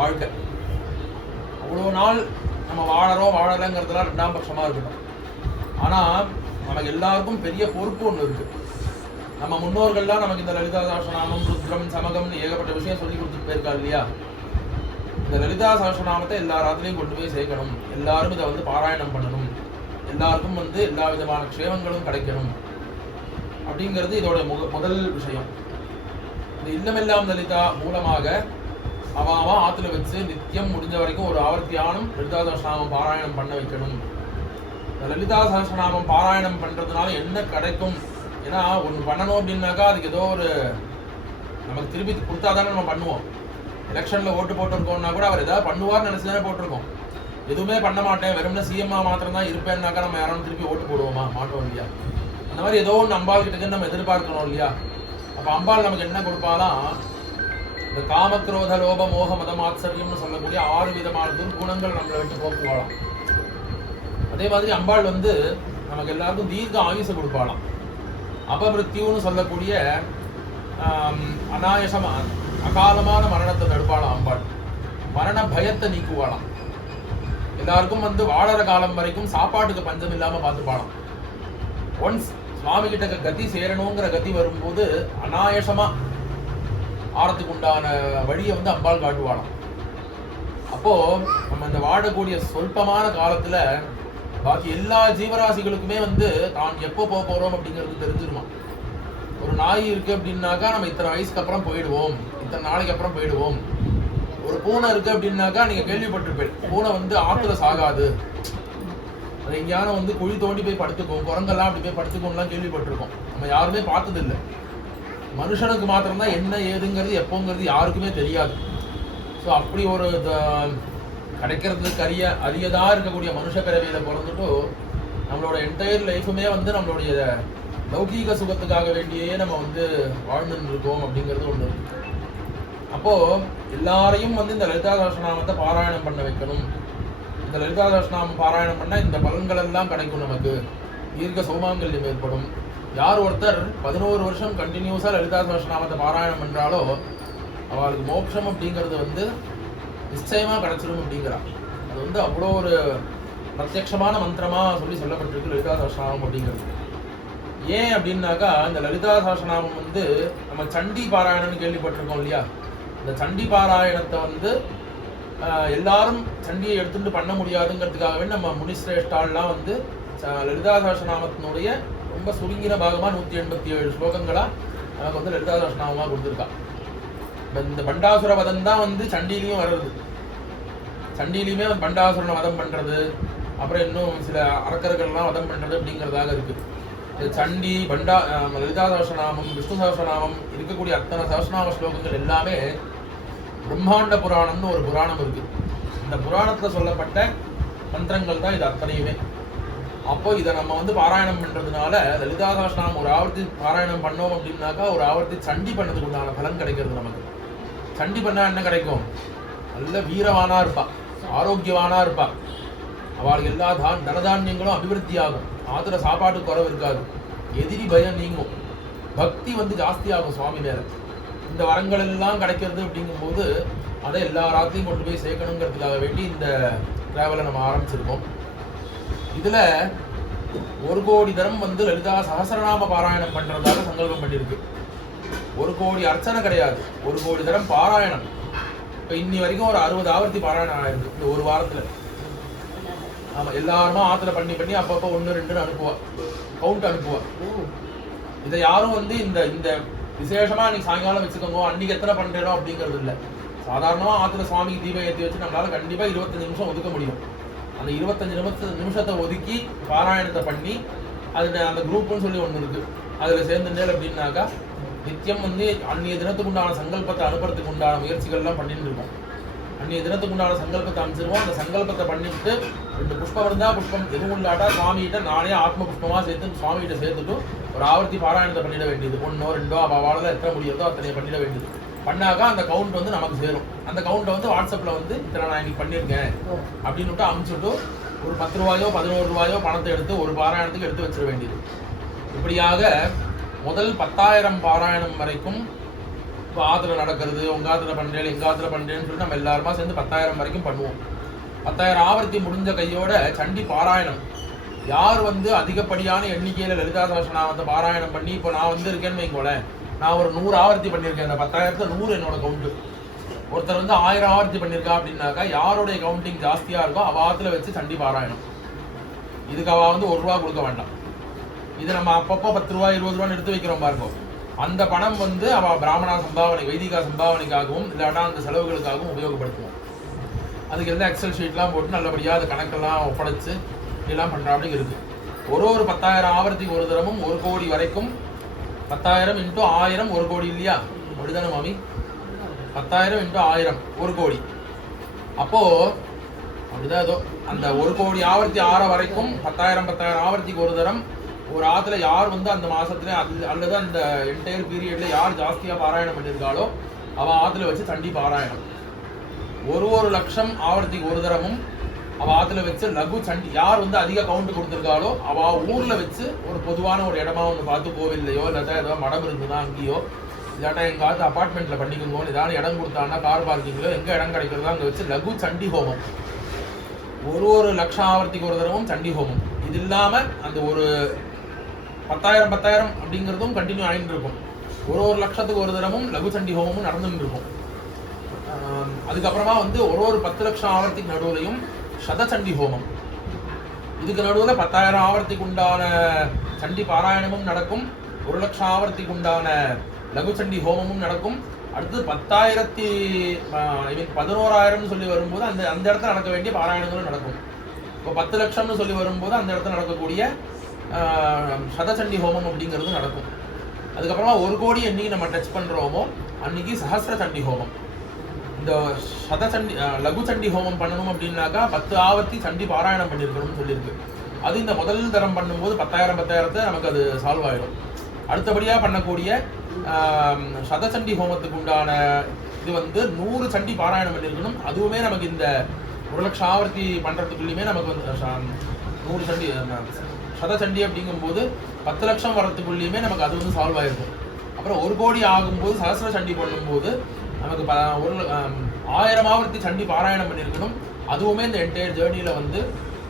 வாழ்க்கை. அவ்வளோ நாள் நம்ம வாழலைங்கிறதுலாம் 2ஆம் பட்சமாக இருக்கட்டும். ஆனால் நமக்கு எல்லாருக்கும் பெரிய பொறுப்பு ஒன்று இருக்குது. நம்ம முன்னோர்கள்லாம் நமக்கு இந்த லலிதா சகஸ்ரநாமம் ருத்ரம் சமகம்னு ஏகப்பட்ட விஷயம் சொல்லி கொடுத்துட்டு போயிருக்கா இல்லையா? இந்த லலிதா சகஸ்ரநாமத்தை எல்லா ராத்திரியும் கொண்டு போய் சேர்க்கணும், எல்லாரும் இதை வந்து பாராயணம் பண்ணணும், எல்லாருக்கும் வந்து எல்லா விதமான க்ஷேமங்களும் கிடைக்கணும் அப்படிங்கிறது இதோட முதல் விஷயம். இந்த இல்லமெல்லாம் லலிதா மூலமாக அவன் ஆற்றுல வச்சு நித்தியம் முடிஞ்ச வரைக்கும் ஒரு ஆவர்த்தியானம் லலிதா சகஸ்ரநாமம் பாராயணம் பண்ண வைக்கணும். இந்த லலிதா சகஸ்ரநாமம் பாராயணம் பண்ணுறதுனால என்ன கிடைக்கும்? ஏன்னா ஒன்று பண்ணணும் அப்படின்னாக்கா அதுக்கு ஏதோ ஒரு நமக்கு திருப்பி கொடுத்தா தானே நம்ம பண்ணுவோம். எலெக்ஷனில் ஓட்டு போட்டிருக்கோம்னா கூட அவர் ஏதாவது பண்ணுவார்னு நினச்சி தானே போட்டிருக்கோம். எதுவுமே பண்ண மாட்டேன் வெறும்னா சிஎம்மா மாத்திரம் தான் இருப்பேன்னாக்கா நம்ம யாரும் திருப்பி ஓட்டு போடுவோமா? மாட்டோம் இல்லையா? அந்த மாதிரி ஏதோ ஒன்று அம்பாள் கிட்டக்கு நம்ம எதிர்பார்க்கணும் இல்லையா? அப்போ அம்பாள் நமக்கு என்ன கொடுப்பாலாம்? இந்த காமக்ரோத லோப மோக மதமாத்சரியம்னு சொல்லக்கூடிய 6 விதமான துர்குணங்கள் நம்மளை விட்டு போக்குவாளாம். அதே மாதிரி அம்பாள் வந்து நமக்கு எல்லாருக்கும் தீர்க்க ஆயுச கொடுப்பாளாம். அபமிருத்யுன்னு சொல்லக்கூடிய அநாயசமா அகாலமான மரணத்தை தடுப்பாளாம் அம்பாள். மரண பயத்தை நீக்குவாளாம். எல்லாருக்கும் வந்து வாழற காலம் வரைக்கும் சாப்பாட்டுக்கு பஞ்சம் இல்லாம பார்த்துப்பாளாம். ஒன்ஸ் சுவாமி கிட்ட கதி சேரணுங்கிற கதி வரும்போது அநாயசமா ஆறத்துக்கு உண்டான வழியை வந்து அம்பாள் காட்டுவாளாம். அப்போ நம்ம இந்த வாழக்கூடிய சொல்பமான காலத்துல பாக்கி எல்லா ஜீவராசிகளுக்குமே வந்து தான் எப்போ போக போறோம் அப்படிங்கிறது தெரிஞ்சிருமா. ஒரு நாய் இருக்கு அப்படின்னாக்கா நம்ம இத்தனை வயசுக்கு அப்புறம் போயிடுவோம், இத்தனை நாளைக்கு அப்புறம் போயிடுவோம். ஒரு பூனை இருக்கு அப்படின்னாக்கா நீங்க கேள்விப்பட்டிருப்பேன், பூனை வந்து ஆத்துல சாகாது, அது எங்கேயான வந்து குழி தோண்டி போய் படுத்துக்கும், குரங்கெல்லாம் அப்படி போய் படுத்துக்கும்லாம் கேள்விப்பட்டிருக்கோம். நம்ம யாருமே பார்த்தது இல்லை. மனுஷனுக்கு மாத்திரம்தான் என்ன ஏதுங்கிறது எப்போங்கிறது யாருக்குமே தெரியாது. ஸோ அப்படி ஒரு கிடைக்கிறதுக்கு அரியதா இருக்கக்கூடிய மனுஷ பிறவியில பிறந்துட்டு நம்மளோட என்டையர் லைஃபுமே வந்து நம்மளுடைய லௌகீக சுகத்துக்காக வேண்டியே நம்ம வந்து வாழ்ந்துட்டு இருக்கோம் அப்படிங்கிறது ஒன்று. அப்போ எல்லாரையும் வந்து இந்த லலிதா சகஸ்ரநாமத்தை பாராயணம் பண்ண வைக்கணும். இந்த லலிதா சகஸ்ரநாமம் பாராயணம் பண்ணால் இந்த பலன்கள் எல்லாம் கிடைக்கும். நமக்கு தீர்க்க சௌமாங்கல்யம் ஏற்படும். யார் ஒருத்தர் 11 வருஷம் கண்டினியூஸாக லலிதா சகஸ்ரநாமத்தை பாராயணம் பண்ணுறாலோ அவளுக்கு மோட்சம் அப்படிங்கிறது வந்து நிச்சயமாக கிடைச்சிடும் அப்படிங்கிறார். அது வந்து அவ்வளோ ஒரு பிரத்யட்சமான மந்திரமாக சொல்லப்பட்டிருக்கு லலிதா சகஸ்ரநாமம் அப்படிங்கிறது. ஏன் அப்படின்னாக்கா இந்த லலிதா சகஸ்ரநாமம் வந்து நம்ம சண்டி பாராயணம்னு கேள்விப்பட்டிருக்கோம் இல்லையா? இந்த சண்டி பாராயணத்தை வந்து எல்லாரும் சண்டியை எடுத்துட்டு பண்ண முடியாதுங்கிறதுக்காகவே நம்ம முனிஸ்ரேஷ்டாலாம் வந்து லலிதா சகஸ்ரநாமத்தினுடைய ரொம்ப சுருங்கின பாகமாக 187 ஸ்லோகங்களா நமக்கு வந்து லலிதா சகஸ்ரநாமமாக கொடுத்துருக்கா. இந்த பண்டாசுர வதம் தான் வந்து சண்டியிலையும் வர்றது. சண்டியிலையுமே பண்டாசுரனை வதம் பண்றது, அப்புறம் இன்னும் சில அரக்கர்கள்லாம் வதம் பண்றது அப்படிங்கிறதாக இருக்கு. இந்த சண்டி லலிதா சகஸ்ரநாமம் விஷ்ணு சகஸ்ரநாமம் இருக்கக்கூடிய அத்தனை சகஸ்ரநாம ஸ்லோகங்கள் எல்லாமே பிரம்மாண்ட புராணம்னு ஒரு புராணம் இருக்கு. இந்த புராணத்துல சொல்லப்பட்ட மந்திரங்கள் தான் இது அத்தனையுமே. அப்போ இதை நம்ம வந்து பாராயணம் பண்றதுனால லலிதா சகஸ்ரநாமம் ஒரு ஆவர்த்தி பாராயணம் பண்ணோம் அப்படின்னாக்கா ஒரு ஆவர்த்தி சண்டி பண்ணதுக்கு உண்டான பலன் கிடைக்கிறது நமக்கு. சண்டி பண்ணா என்ன கிடைக்கும்? நல்ல வீரவானா இருப்பா, ஆரோக்கியவானா இருப்பா, அவளுக்கு எல்லா தனதானியங்களும் அபிவிருத்தி ஆகும், ஆத்துல சாப்பாட்டு குறைவு இருக்காது, எதிரி பயம் நீங்கும், பக்தி வந்து ஜாஸ்தி ஆகும் சுவாமி மேல. இந்த வரங்கள் எல்லாம் கிடைக்கிறது அப்படிங்கும்போது அதை எல்லா ராத்திரியும் கொண்டு போய் சேர்க்கணுங்கிறதுக்காக வேண்டி இந்த டிராவலை நம்ம ஆரம்பிச்சிருக்கோம். இதுல 1 கோடி தரம் வந்து லலிதா சகஸ்ரநாம பாராயணம் பண்றதாக சங்கல்பம் பண்ணியிருக்கு. 1 கோடி அர்ச்சனை கிடையாது, 1 கோடி தரம் பாராயணம். இப்போ இன்னி வரைக்கும் ஒரு 60 ஆவர்த்தி பாராயணம் ஆயிருக்கு இந்த ஒரு வாரத்துல. ஆமா எல்லாருமா ஆத்துல பண்ணி அப்பப்போ 1 2 அனுப்புவா, கவுண்ட் அனுப்புவா. இதை யாரும் வந்து இந்த இந்த விசேஷமா அன்னைக்கு சாயங்காலம் வச்சுக்கோங்க அன்னைக்கு எத்தனை பண்றோம் அப்படிங்கிறது இல்லை. சாதாரணமா ஆத்துல சுவாமிக்கு தீபம் ஏற்றி வச்சு நம்மளால கண்டிப்பா 25 நிமிஷம் ஒதுக்க முடியும். அந்த 25 நிமிஷத்தை ஒதுக்கி பாராயணத்தை பண்ணி அதுல அந்த குரூப்னு சொல்லி ஒண்ணு இருக்கு, அதுல சேர்ந்துட்டேன் அப்படின்னாக்கா நித்தியம் வந்து அன்னைய தினத்துக்கு உண்டான சங்கல்பத்தை அனுப்புறதுக்கு உண்டான முயற்சிகள்லாம் பண்ணிட்டு இருக்கோம். அன்னைய தினத்துக்கு உண்டான சங்கல்பத்தை அமைச்சிருவோம். அந்த சங்கல்பத்தை பண்ணிட்டு 2 புஷ்பம் இருந்தா புஷ்பம், எதுவும் இல்லாட்டா சுவாமிகிட்ட நானே ஆத்ம புஷ்பமா சேர்த்து சுவாமிகிட்ட சேர்த்துட்டு ஒரு ஆவர்த்தி பாராயணத்தை பண்ணிட வேண்டியது. 1 2 அவளால எத்தனை முடியுதோ அத்தனை பண்ணிட வேண்டியது. பண்ணாக்கா அந்த கவுண்ட் வந்து நமக்கு சேரும். அந்த கவுண்ட்டை வந்து வாட்ஸ்அப்ல வந்து இத்தனை நான் இன்னைக்கு பண்ணியிருக்கேன் அப்படின்னு அனுப்பிச்சுட்டு ஒரு 10 ரூபாயோ 11 ரூபாயோ பணத்தை எடுத்து ஒரு பாராயணத்துக்கு எடுத்து வச்சிட வேண்டியது. இப்படியாக முதல் 10,000 பாராயணம் வரைக்கும் இப்போ ஆத்துல நடக்கிறது, உங்க ஆத்துல பண்றேன் எங்க ஆத்துல பண்றேன்னு சொல்லி நம்ம எல்லாருமா சேர்ந்து 10,000 வரைக்கும் பண்ணுவோம். 10,000 ஆவர்த்தி முடிஞ்ச கையோட சண்டி பாராயணம். யார் வந்து அதிகப்படியான எண்ணிக்கையில லலிதா சஹஸ்ரநாமத்தை பாராயணம் பண்ணி இப்போ நான் வந்து இருக்கேன்னு வைக்கோளேன், நான் ஒரு 100 ஆவர்த்தி பண்ணியிருக்கேன், அந்த 10,000த்துல 100 என்னோட கவுண்ட். ஒருத்தர் வந்து 1000 ஆவர்த்தி பண்ணியிருக்கா அப்படின்னாக்கா யாருடைய கவுண்டிங் ஜாஸ்தியா இருக்கோ அவாத்துல வச்சு சண்டி பாராயணம். இதுக்கு அவ வந்து 1 ரூபா கொடுக்க வேண்டாம். இது நம்ம அப்பப்போ 10 ரூபா 20 ரூபான்னு எடுத்து வைக்கிறோம் பாருங்க, அந்த பணம் வந்து அவ பிராமணா சம்பாவனை வைதிகா சம்பாவனைக்காகவும் இல்லாட்டா அந்த செலவுகளுக்காகவும் உபயோகப்படுத்துவோம். அதுக்கு எல்லாம் எக்ஸல் ஷீட்லாம் போட்டு நல்லபடியாக அந்த கணக்கெல்லாம் ஒப்படைச்சு எல்லாம் பண்ற அப்படி இருக்கு. ஒரு 10,000 ஆவர்த்திக்கு ஒரு தரமும் 1 கோடி வரைக்கும் 10,000 × 1000 1 கோடி இல்லையா, அப்படிதானே மாமி? 10,000 × 1000 1 கோடி. அப்போ அப்படிதான் ஏதோ அந்த 1 கோடி ஆவர்த்தி ஆற வரைக்கும் 10,000 ஆவர்த்திக்கு ஒரு தரம் ஒரு ஆத்துல யார் வந்து அந்த மாசத்துல அல்லது அந்த என்டையர் பீரியட்ல யார் ஜாஸ்தியா பாராயணம் பண்ணியிருக்காளோ அவ ஆத்துல வச்சு சண்டி பாராயணம். 1 லட்சம் ஆவர்த்திக்கு ஒரு தரமும் அவ ஆத்துல வச்சு லகு சண்டி. யார் வந்து அதிக கவுண்ட் கொடுத்துருக்காளோ அவ ஊர்ல வச்சு ஒரு பொதுவான ஒரு இடமா ஒன்று பார்த்து கோவில்லையோ இல்லாட்டா ஏதோ மடம் இருந்ததுன்னா அங்கேயோ இல்லாட்டா எங்காவது அபார்ட்மெண்ட்ல பண்ணிக்கோங்க, ஏதாவது இடம் கொடுத்தாங்கன்னா கார் பார்க்கிங்லோ எங்க இடம் கிடைக்கிறதோ அங்க வச்சு லகு சண்டி ஹோமம். 1 லட்சம் ஆவர்த்திக்கு ஒரு தரமும் சண்டி ஹோமம். இது இல்லாம அந்த ஒரு 10,000 அப்படிங்கிறதும் கண்டினியூ ஆகிட்டு இருக்கும். 1 லட்சத்துக்கு ஒரு தரமும் லகு சண்டி ஹோமமும் நடந்துட்டு இருக்கும். அதுக்கப்புறமா வந்து ஒரு 10 லட்சம் ஆவர்த்திக்கு நடுவுலையும் சதசண்டி ஹோமம். இதுக்கு நடுவில் 10,000 ஆவர்த்திக்கு உண்டான சண்டி பாராயணமும் நடக்கும், 1 லட்சம் ஆவர்த்திக்கு உண்டான லகு சண்டி ஹோமமும் நடக்கும். அடுத்து 11,000 சொல்லி வரும்போது அந்த இடத்துல நடக்க வேண்டிய பாராயணங்களும் நடக்கும். இப்போ 10 லட்சம்னு சொல்லி வரும்போது அந்த இடத்துல நடக்கக்கூடிய சதசண்டி ஹோமம் அப்படிங்கிறது நடக்கும். அதுக்கப்புறமா 1 கோடி என்னைக்கு நம்ம டச் பண்றோமோ அன்னைக்கு சஹஸ்ர சண்டி ஹோமம். இந்த சதசண்டி லகு சண்டி ஹோமம் பண்ணணும் அப்படின்னாக்கா 10 ஆவர்த்தி சண்டி பாராயணம் பண்ணியிருக்கணும்னு சொல்லியிருக்கு. அது இந்த முதல் தரம் பண்ணும்போது 10,000 நமக்கு அது சால்வ் ஆயிடும். அடுத்தபடியாக பண்ணக்கூடிய சதசண்டி ஹோமத்துக்கு உண்டான இது வந்து 100 சண்டி பாராயணம் பண்ணியிருக்கணும். அதுவுமே நமக்கு இந்த 1 லட்சம் ஆவர்த்தி பண்றதுக்குள்ளேயுமே நமக்கு வந்து 100 சண்டி சதசண்டி அப்படிங்கும்போது 10 லட்சம் வரத்துக்குள்ளேயுமே நமக்கு அது வந்து சால்வ் ஆயிருக்கும். அப்புறம் 1 கோடி ஆகும்போது சஹஸ்ர சண்டி பண்ணும்போது நமக்கு 1000 ஆவர்த்தி சண்டி பாராயணம் பண்ணியிருக்கணும். அதுவுமே இந்த என்டையர் ஜேர்னியில வந்து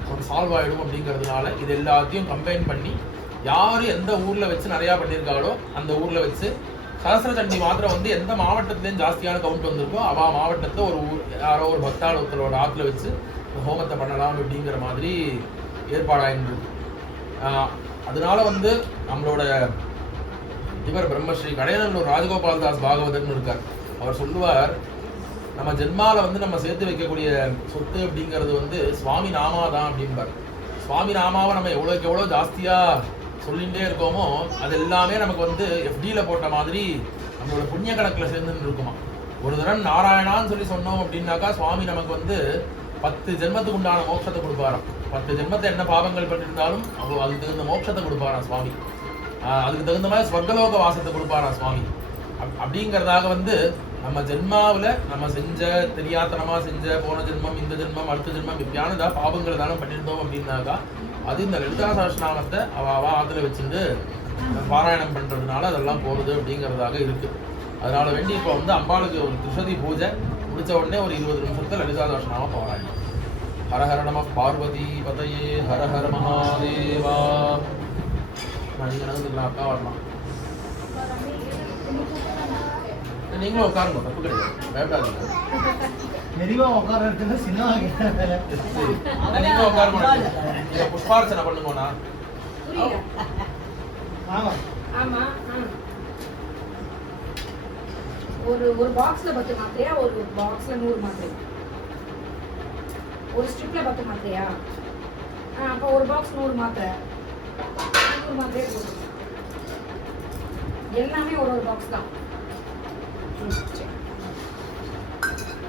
நமக்கு சால்வ் ஆகிடும். அப்படிங்கிறதுனால இது எல்லாத்தையும் கம்பைன் பண்ணி யார் எந்த ஊர்ல வச்சு நிறையா பண்ணியிருக்காளோ அந்த ஊர்ல வச்சு சஹஸ்ர சண்டி மாத்திரம் வந்து எந்த மாவட்டத்துலேயும் ஜாஸ்தியான கவுண்ட் வந்திருக்கோ அவ மாவட்டத்தில் ஒரு ஊர் யாரோ ஒரு பக்தாளத்தோட ஆற்றுல வச்சு ஹோமத்தை பண்ணலாம் அப்படிங்கிற மாதிரி ஏற்பாடாயிருக்கு. அதனால வந்து நம்மளோட இவர் பிரம்மஸ்ரீ கடையநல்லூர் ராஜகோபால் தாஸ் பாகவதர்னு இருக்கார். அவர் சொல்லுவார், நம்ம ஜென்மால வந்து நம்ம சேர்த்து வைக்கக்கூடிய சொத்து அப்படிங்கிறது வந்து சுவாமி நாமா தான் அப்படின்பார். சுவாமி நாமாவை நம்ம எவ்வளோக்கு எவ்வளோ ஜாஸ்தியா சொல்லிகிட்டே இருக்கோமோ அது எல்லாமே நமக்கு வந்து எஃப்டியில போட்ட மாதிரி நம்மளோட புண்ணிய கணக்கில் சேர்ந்துன்னு இருக்குமா. ஒரு தரம் நாராயணான்னு சொல்லி சொன்னோம் அப்படின்னாக்கா சுவாமி நமக்கு வந்து 10 ஜென்மத்துக்கு உண்டான மோட்சத்தை கொடுப்பாராம். 10 ஜென்மத்தை என்ன பாவங்கள் பண்ணியிருந்தாலும் அதுக்கு தகுந்த மோட்சத்தை கொடுப்பாராம் சுவாமி. அதுக்கு தகுந்த மாதிரி ஸ்வர்கலோக வாசத்தை கொடுப்பாராம் சுவாமி. அப்படிங்கிறதாக வந்து நம்ம ஜென்மாவில் நம்ம செஞ்ச தெரியாத்தனமா செஞ்ச போன ஜென்மம் இந்த ஜென்மம் அடுத்த ஜென்மம் இப்படியானதா பாவங்கள் தானே பண்ணியிருந்தோம் அப்படின்னாக்கா அது இந்த லலிதா சஹஸ்ரநாமத்தை அவ ஆத்துல வச்சுட்டு பாராயணம் பண்றதுனால அதெல்லாம் போகுது அப்படிங்கிறதாக இருக்கு. அதனால வேண்டி இப்போ வந்து அம்பாளுக்கு ஒரு திரிசதி பூஜை முடிச்ச உடனே ஒரு 20 நிமிஷத்துல லலிதா சஹஸ்ரநாம பாராயணம். ஹரஹர நம பார்வதி பதையே ஹரஹர மகாதேவா. நீங்க நடந்துக்கலாம், அக்கா வரலாம். நீங்களும் உட்காருங்க, தப்பு கிடையாது, பயப்படாதீங்க. மெதுவா உட்கார்றதுக்கு சின்னவா கேட்டேன். நீங்களும் உட்காருங்க. நீங்க புஷ்பார்ச்சனை பண்ணுங்கண்ணா. புரியல. ஆமா ஆமா. ஒரு பாக்ஸ்ல 10 மாத்திரையா, ஒரு பாக்ஸ்ல 100 மாத்திரை, ஒரு ஸ்ட்ரிப்ல 10 மாத்திரையா? அப்ப ஒரு பாக்ஸ் 100 மாத்திரை, 100 மாத்திரையே போதும். எல்லாமே ஒரு பாக்ஸ் தான்.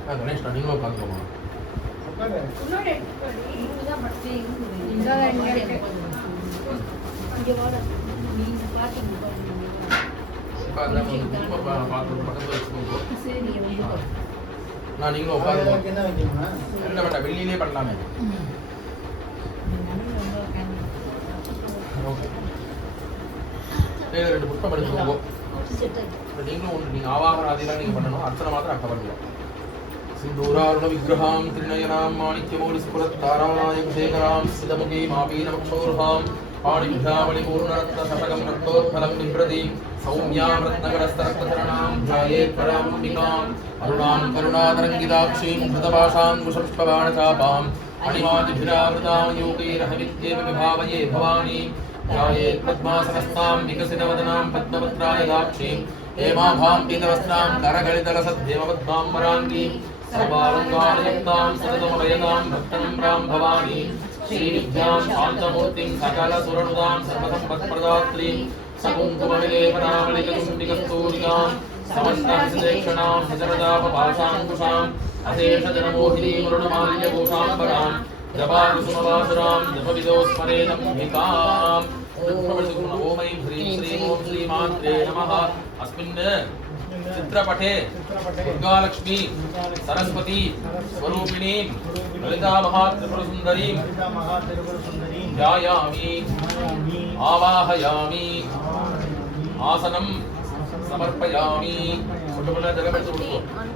கணேஷ், நீங்களும் உட்காந்துக்கோங்க. உன்னோட இதுதான் பட்டு இங்க இருக்கு. இங்க வாடா. நீங்க பாத்தீங்க நான் நீங்களும் உட்காருங்க. என்ன வைக்கணுமா? என்ன வேண்டாம், வெளியிலே பண்ணலாமே. ரெண்டு புஷ்பம் எடுத்துக்கோங்க. நீங்களும் ஒன்று, நீங்க ஆவாகன ஆதிலாம் நீங்க பண்ணணும், அர்ச்சனை மாத்திரம் அக்க பண்ணலாம். சிந்தூராருண விக்கிரகாம் திருநயனாம் மாணிக்யமௌலி சுபுரத் தாராநாயகசேகராம் சிதமுகி மாபீனமக்ஷோர்ஹாம் பாணிபிதாமணிபூர்ணரத்ன சதகம் ரக்தோத்பலம் பிப்ரதீம் சௌம்யாம் ரத்னகரஸ்தரத்னசரணாம் த்யாயேத் பராமம்பிகாம் அருணாம் கருணாதரங்கிதாக்ஷீம் ஹృதபாஷாம் குஷபுஷ்பபாணசாபாம் அணிமாதிபிராவృతాம் யோகைரஹவித்யேவ விபாவயே பவானி த்யாயேத் பத்மாசனஸ்தாம் விகசிதவதனாம் பத்மபத்ராயதாக்ஷீம் हेमाभां पीतवस्त्रां करगलितलसद्देवपद्मां वराङ्गीं सर्वालङ्कारयुक्तां सततमभयदां भक्तनम्रां भवानी श्रीविद्यां शान्तमूर्तिं सकलसुरनुदां सर्वसम्पत्प्रदात्रीं सकुङ्कुमविलेपनामलिकतुण्डिकस्तूरिकां समस्तहसिदेक्षणां सचरदापपाशाङ्कुशां अशेषजनमोहिनीं मृणमाल्यभूषाम्बरां जपाकुसुमवासुरां जपविदोस्मरेदम्बिकाम् ओम ऐं ह्रीं श्रीं ॐ श्रीमात्रे नमः। अस्मिन् चित्रपटे दुर्गालक्ष्मी सरस्वती स्वरूपिणीं ललिता महात्रिपुरसुन्दरीं ध्यायामि आवाहयामि आसनं समर्पयामि।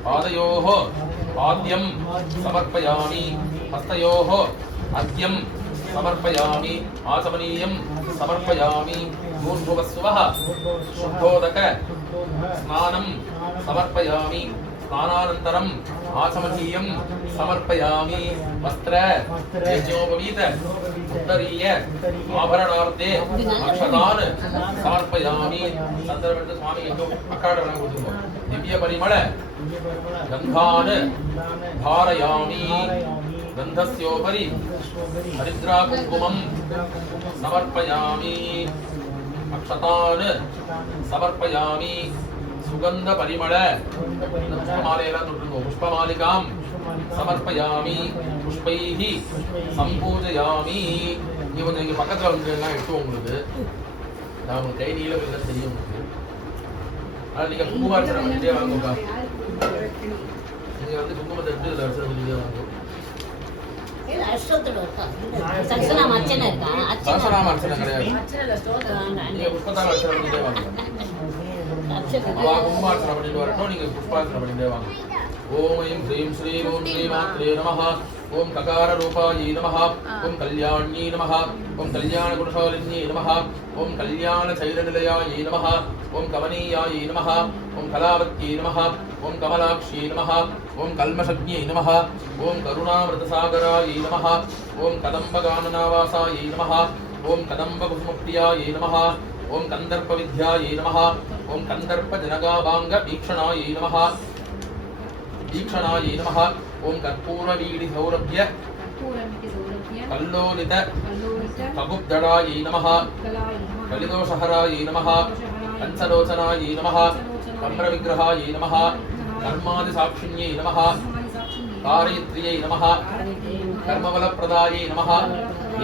पादयोः पाद्यं समर्पयामि, हस्तयोः अर्घ्यं समर्पयामि, आचमनीयं समर्पयामि। भूर्भुवस्सुवः शुद्धोदक स्नानं समर्पयामि, स्नानानन्तरम् आचमनीयं समर्पयामि। वस्त्र यज्ञोपवीत उत्तरीय आभरणार्थे अक्षतान् समर्पयामि। संदर्भेण स्वामी यज्ञो अकाडवनं कुर्मः। दिव्य परिमळ गन्धान् धारयामि। गन्धस्योपरि हरिद्रा कुङ्कुमं समर्पयामि, अक्षतान् समर्पयामि। सुगंध परिमळ पुष्पमालिकां समर्पयामि, पुष्पैः संपूजयामि। இங்க கொஞ்சம் இங்க பக்கத்துல வந்து எல்லாம் எடுத்து உங்களுக்கு நான் கை நீளம் இல்லை தெரியும் உங்களுக்கு. ஆனால் நீங்க குங்குமார்ச்சனை பண்ணிட்டே வாங்கப்பா. நீங்க வந்து குங்குமத்தை எடுத்து இதில் அர்ச்சனை பண்ணிட்டே வாங்க. சகசநாம அர்ச்சனை இருக்கா? சகசநாம அர்ச்சனை கிடையாது. நீங்க புஷ்பத்தால் அர்ச்சனை பண்ணிட்டே வாங்க. குங்குமார்ச்சனை பண்ணிட்டு வரட்டும், நீங்க புஷ்பார்ச்சனை பண்ணிட்டே வாங்க. ஓம் ஐம் ஹ்ரீம் ஸ்ரீம் ஓம் ஸ்ரீமாத்ரே நமः. ஓம் ககார ரூபாயை நமः. ஓம் கல்யாண்யை நமः. ஓம் கல்யாண குணசாலின்யை நமः. ஓம் கல்யாண சைலநிலையாயை நமः. ஓம் கமனீயாயை நமः. ஓம் கலாவத்யை நமः. ஓம் கமலாக்ஷ்யை நமः. ஓம் கல்மஷக்ஞை நமः. ஓம் கருணாமிருதசாகராயை நமः. ஓம் கதம்பகானனாவாசாயை நமः. ஓம் கதம்பகுசுமப்ரியாயை நமः. ஓம் கந்தர்ப்பவித்யாயை நமः. ஓம் கந்தர்ப்பஜனகாபாங்க வீக்ஷணாயை நமः. दीक्षणायै नमः। ओम कर्पूरवीडि सौरभ्य कल्लोलित कगुब्दडायै नमः। कलिदोषहरायै नमः। कंसलोचनायै नमः। कम्रविग्रहायै नमः। कर्मादिसाक्षिण्यै नमः। कारयित्र्यै नमः। कर्मबलप्रदायै नमः।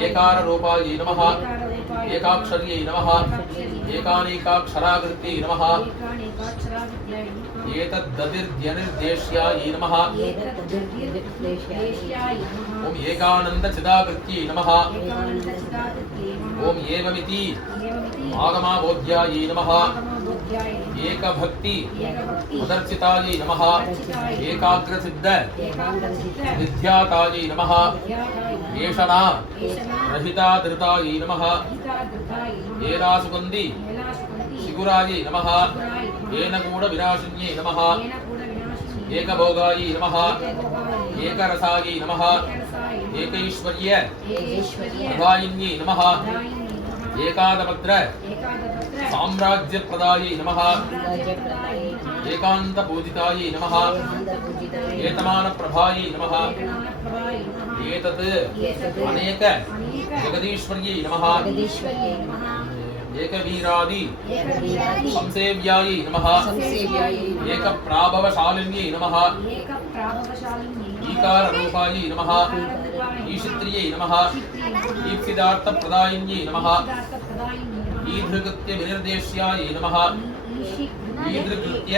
एकाररूपायै नमः। एकाक्षर्यै नमः। एकानेकाक्षराकृत्यै नमः। एतद्दतिर्द्यनिर्देश्यायै नमः। ओम एकानन्दचिदाकृत्यै नमः। ओम एवमिति आगमाबोध्यायै नमः। एकभक्ति उदर्चितायै नमः। एकाग्रसिद्ध विद्यातायै नमः। एषणा रहिताधृतायै नमः। एलासुगन्धि शिगुरायै नमः। येनकूड विनाशिन्ये नमः येनकूटविनाशिन्ये एकभोगायै नमः एकभोगायै एकरसायै नमः एकरसायै एकैश्वर्य एकैश्वर्य प्रदायिन्यै नमः प्रदायिन्ये नमः एकादभद्र एकादशत्र साम्राज्यप्रदायै नमः साम्राज्यप्रदायै नमः एकान्तपूजितायै नमः एकान्तपूजितायै एतमानप्रभायै नमः एतमानप्रभायै नमः एतत् एतत् अनेक अनेक जगदीश्वर्यै नमः जगदीश्वर्यै नमः एकवीरादि एकवीरादि संसेव्यायै नमः संसेव्यायै नमः एकप्राभवशालिन्यै नमः एकप्राभवशालिन्यै नमः ईकाररूपायै नमः ईकाररूपायै ईशित्र्यै नमः ईशित्र्यै नमः ईप्सिदार्थप्रदायिन्यै नमः सिद्धार्थप्रदायिन्यै नमः ईदृकृत्य विनिर्देश्यायै नमः ईदृकृत्य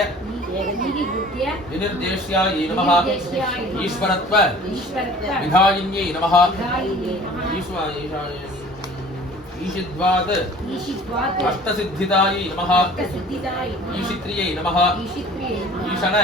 ईदृकृत्य विनिर्देश्यायै नमः विनिर्देश्यायै नमः ईश्वरत्व ईश्वरत्व विधायिन्यै नमः विधायिन्यै नमः ईशिद्वात् ईशित्वात् अष्टसिद्धिदायै नमः अष्टसिद्धिदायै नमः ईशित्र्यै नमः ईशित्र्यै नमः ईशन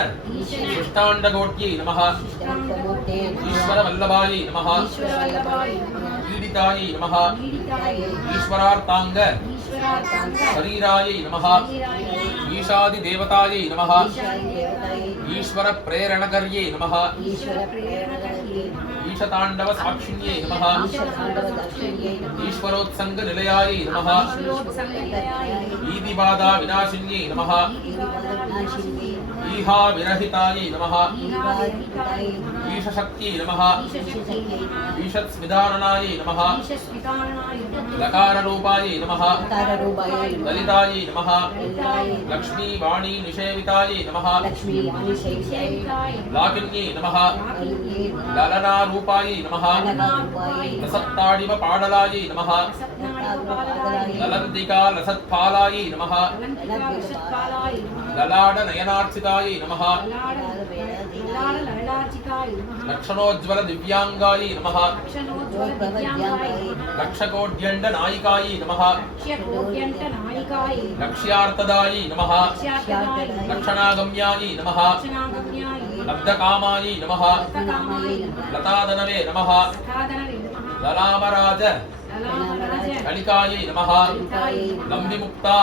ईशन शिष्टाण्डकोट्यै नमः शिष्टाण्डकोट्यै नमः ईश्वरवल्लभायै नमः ईश्वरवल्लभायै नमः पीडितायै नमः पीडितायै नमः ईश्वरार्ताङ्ग ईश्वरार्ताङ्ग शरीरायै नमः शरीराय नमः ईशादिदेवतायै नमः ईशादिदेवतायै नमः ईश्वरप्रेरणकर्यै नमः ईश्वरप्रेरणकर्यै नमः ईशताण्डवसाक्षिण्यै नमः ईशताण्डवसाक्षिण्यै नमः ईश्वरोत्सङ्गनिलयायै नमः ईश्वरोत्सङ्गनिलयायै नमः ईदिबाधाविनाशिन्यै नमः ईदिबाधाविनाशिन्यै नमः ईहाविरहितायै नमः ईहाविरहितायै नमः ईशशक्त्यै नमः ईशशक्त्यै नमः ईशत्स्मिदाननायै नमः ईशस्मितारणाय नमः लकाररूपायै नमः लकाररूपायै नमः ललितायै नमः ललितायै नमः लक्ष्मीवाणी निषेवितायै नमः लक्ष्मीवाणीसेवितायै नमः लाकिन्यै नमः लाकिन्यै नमः ललनारूपायै नमः ललनारूपायै नमः लसत्ताडिवपाडलायै नमः सत्नाडिवपालयायै नमः ललन्तिका लसत्फालायै नमः ललन्तिकालसत्पालायै नमः ललाडनयनार्चितायै नमः ललाडललार्चितायै नमः लक्षणोज्ज्वलदिव्याङ्गायै नमः लक्षणोज्ज्वलदिव्याङ्गायै नमः लक्षकोड्यण्डनायिकायै नमः लक्ष्यकोट्यन्तनायिकायै लक्ष्यार्थदायै नमः लक्ष्यार्थदायै नमः लक्षणागम्यायै नमः लक्षणागम्यायै नमः लब्धकामायै नमः लब्धकामायै नमः लतादनवे नमः लतादनवे नमः ललामराज ललामराज कलिकायै नमः ललितायै नमः लम्बिमुक्ता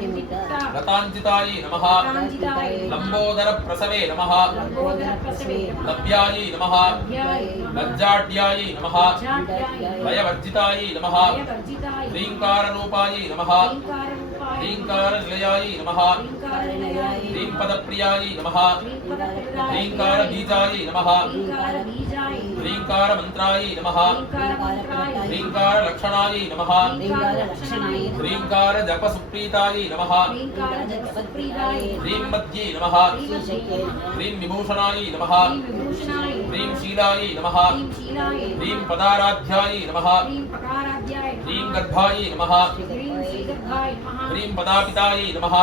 लम्बिमुक्ता लताञ्जितायै नमः लताञ्जितायै नमः लम्बोदरप्रसवे नमः लम्बोदरप्रसवे नमः लभ्यायै नमः लभ्यायै नमः लज्जाढ्यायै नमः लज्जाढ्यायै नमः भयवर्जितायै नमः भयवर्जितायै नमः ह्रीङ्काररूपायै नमः ह्रीङ्काररूपायै ह्रीङ्कारनिलयायै नमः ह्रीङ्कारनिलयायै ह्रीङ्पदप्रियायै नमः ह्रीङ्पदप्रदायै ह्रीङ्कारबीजायै नमः ह्रीङ्कारबीजायै ह्रीङ्कारमन्त्रायै नमः ह्रीङ्कारमन्त्रायै ह्रीङ्कारलक्षणायै नमः ह्रीङ्कारलक्षणायै नमः ह्रीङ्कारजपसुप्रीतायै नमः ह्रीङ्कारजपसुप्रीतायै ह्रीम्मध्ये नमः ह्रीमद्ये नमः ह्रींविभूषणायै नमः ह्रींविभूषणायै नमः ह्रींशीलायै नमः ह्रींशीलायै नमः ह्रींपदाराध्यायै नमः ह्रींपकाराध्यायै नमः ह्रींगर्भायै नमः ह्रींश्रीगर्भाय नमः ह्रींपदापितायै नमः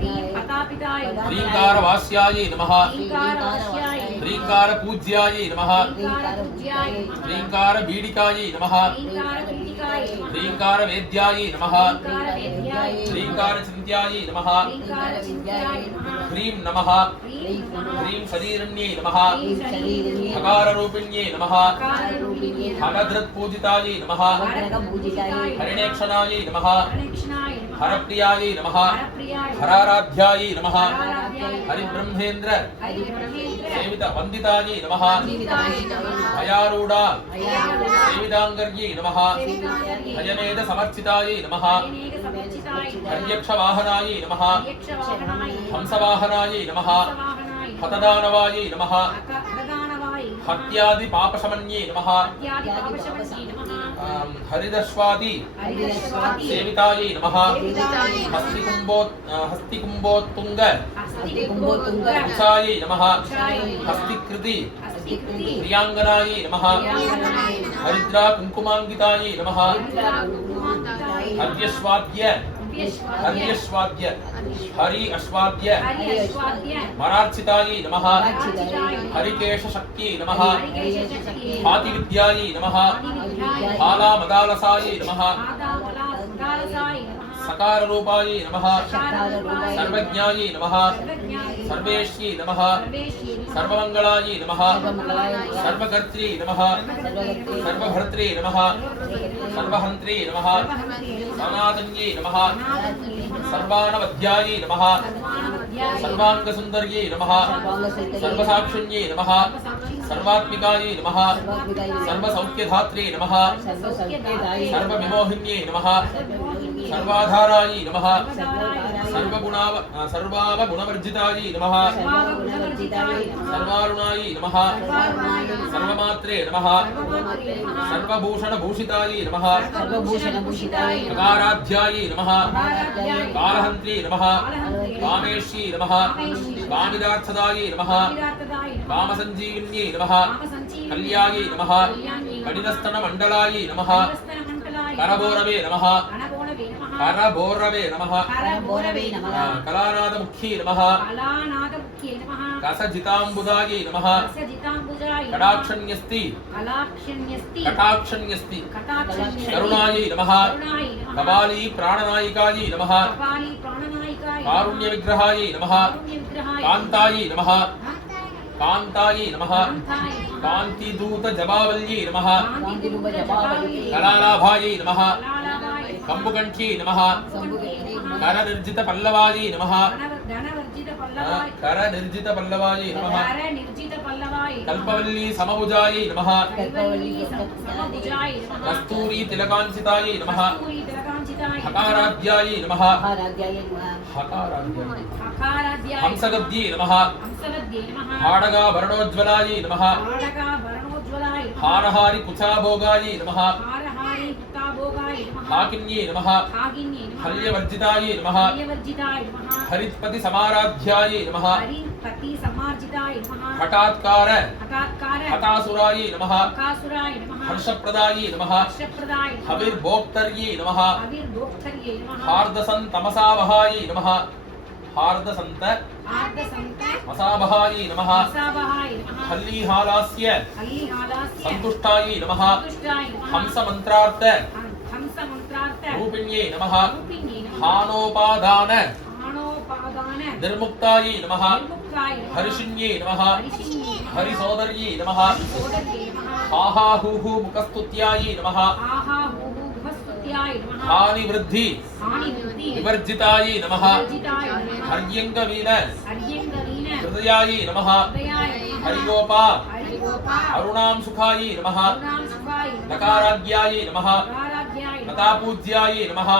ह्रींपतापिताय नमः ह्रीङ्कारवास्यायै नमः ह्रींकारवास्याय नमः ह्रीङ्कारपूज्यायै नमः ह्रींकारपूज्याय नमः ह्रीङ्कारबीडिकायै नमः ह्रींकारपीठिकाय नमः ह्रीङ्कारवेद्यायै नमः ह्रींकारवेद्याय नमः ह्रीङ्कारचिन्त्यायै नमः ह्रींकारचिन्त्याय नमः ह्रीं नमः ह्रीं नमः ह्रीं शरीरण्यै नमः ह्रीं शरीरण्यै नमः हकाररूपिण्यै नमः हकाररूपिण्यै नमः हरधृत्पूजितायै नमः हरकपूजिताय हरिणेक्षणायै नमः हरिणेक्षणाय नमः हरप्रियायै नमः हरप्रियाय नमः हराराध्यायै नमः हराराध्याय नमः हरिब्रह्मेन्द्र हरिब्रह्मेन्द्र सेवित वन्दितायै नमः वन्दिताय नमः भयारूढा भयारूढा सेविताङ्गर्यै नमः सेविताङ्गर्यै हयमेध समर्चितायै नमः हरिणेकसमर्चिताय नमः हर्यक्षवाहनायै नमः हर्यक्षवाहनाय नमः हंसवाहनायै नमः हंसवाहनाय नमः हतदानवायै नमः हतदानवाय नमः हत्यादिपापशमन्ये नमः हत्यादिपापशमन्ये नमः हरिदश्वादि हरिदश्वादि सेवितायै नमः सेवितायै नमः हस्तिकुम्भोत्तुङ्ग हस्तिकुम्भोत्तुङ्ग उषायै नमः उषायै नमः हस्तिकृति हस्तिकृति प्रियाङ्गनायै नमः प्रियाङ्गनाय नमः हरिद्रा कुङ्कुमाङ्गितायै नमः हरिद्राकुङ्कुमाङ्किताय नमः हर्यश्वाद्य हर्यश्वाद्य हरि अश्वाद्य हर्यश्वाद्य मरार्चितायै नमः मरार्चितायै नमः हरिकेशशक्त्यै नमः हरिकेशशक्त्यै नमः हातिविद्यायै नमः हातिविद्यायै हालामदालसायै नमः हादावलासुदालसाय नमः सकाररूपायै नमः सकाररूपाय सर्वज्ञायै नमः सर्वज्ञायै नमः सर्वेश्यै नमः सर्वेश्यै नमः सर्वमङ्गलायै नमः सर्वमङ्गलाय नमः सर्वकर्त्रे नमः सर्वभर्त्रे नमः सर्वहन्त्रे नमः सर्वहन्त्रे नमः सनातन्ये नमः अनादन्ये नमः सर्वानवध्यायै नमः सर्वानवध्याय सर्वांग सुंदर्ये नमः सर्वसाक्षिण्ये नमः सर्वात्मिकायै नमः सर्वसौख्यधात्रे नमः सर्वविमोहिन्ये नमः सर्वाधारायै नमः सर्वावगुणवर्जितायै नमः सर्वारुणायै नमः सर्वमात्रे नमः सर्वभूषणभूषितायै नमः अकाराध्यायै नमः कालहन्त्रे नमः कामेश्यै नमः कामिदार्थदायै नमः कामसञ्जीविन्यै नमः कल्यायै नमः कडिनस्तनमण्डलायै नमः करभोरवे नमः करभोरवे नमः कलानादमुख्ये नमः कसजिताम्बुदायै नमः कटाक्षण्यस्ति कटाक्षण्यस्ति करुणायै नमः कपाली प्राणनायिकायै नमः कारुण्यविग्रहायै नमः कान्तायै नमः कान्तायै नमः कान्तिदूतजबावल्यै नमः कलालाभायै नमः कम्बुकण्ठ्यै नमः करनिर्जितपल्लवायै नमः करनिर्जितपल्लवायै नमः कल्पवल्ली समभुजायै नमः कस्तूरी तिलकाञ्चितायै नमः हकाराध्यायै नमः हंसगद्ये नमः हाडगाभरणोज्ज्वलायै नमः हारहारि कुचाभोगायै नमः हाकिन्ये नमः हल्यवर्जितायै नमः हरित्पतिसमाराध्यायै नमः हठात्कार हतासुरायै नमः हर्षप्रदायै नमः हविर्भोक्तर्यै नमः हार्दसन्तमसावहायै नमः हार्दसन्त मसावहायै नमः हल्लीहालास्य सन्तुष्टायै नमः हंसमन्त्रार्थ रूपिण्यै नमः हानोपादान निर्मुक्तायै नमः हर्षिण्यै नमः हरिसोदर्यै नमः हाहाहुहु मुखस्तुत्यायै नमः हानिवृद्धि विवर्जितायै नमः हर्यङ्गवीन हृदयायै नमः हरिगोपा अरुणां सुखायै नमः नकाराज्ञायै नमः लतापूज्यायै नमः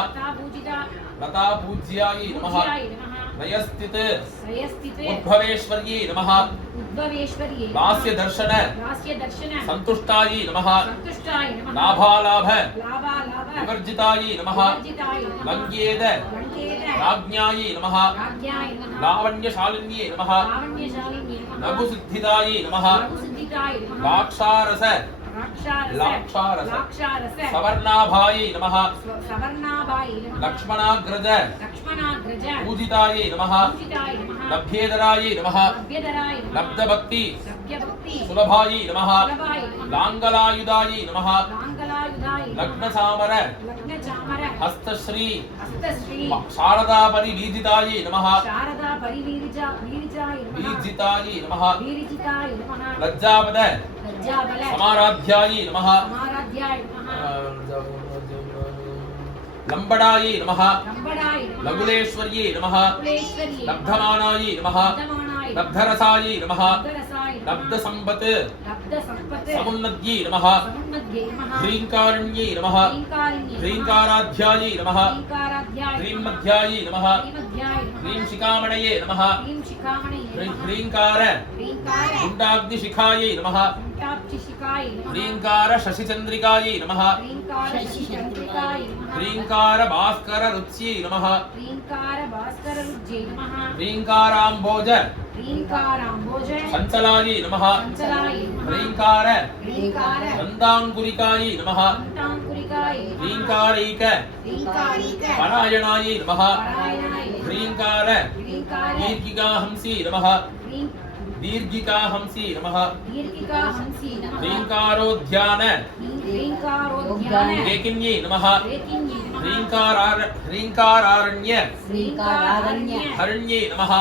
लतापूज्यायै नमः नयस्थित उद्भवेश्वर्यै नमः लास्यदर्शन सन्तुष्टायै नमः लाभालाभ विवर्जितायै नमः लङ्घ्येद राज्ञायै नमः लावण्यशालिन्यै नमः लघुसिद्धिदायै नमः लाक्षारस सवर्णाभायै नमः लक्ष्मणाग्रज पूजितायै नमः लभ्येदरायै नमः लब्धभक्ति सुलभायै नमः लाङ्गलायुधायै नमः लग्नचामर हस्तश्री शारदापरिवीजितायै नमः वीजितायै नमः लज्जापद समाराध्यायै नमः लम्बडायै नमः लघुलेश्वर्यै नमः लब्धमानायै नमः लब्धरसायै नमः लब्धसम्पत् समुन्नद्यै नमः ह्रीङ्कारिण्यै नमः ह्रीङ्काराध्यायै नमः ह्रीन्मध्यायै नमः ह्रींशिखामणये नमः ह्रीङ्कार गुण्डाग्निशिखायै नमः ह्रीङ्कार शशिचन्द्रिकायै नमः ह्रीङ्कार भास्कररुच्यै नमः ह्रीङ्काराम्भोज चञ्चलायै नमः ह्रीङ्कार गन्धाङ्कुरिकायै नमः ह्रीङ्कारैक परायणायै नमः ह्रीङ्कार दीर्घिकाहंसी नमः दीर्घिकाहंसी नमः ह्रीङ्कारोद्यान एकिन्यै नमः ह्रीङ्कारारण्य हरण्यै नमः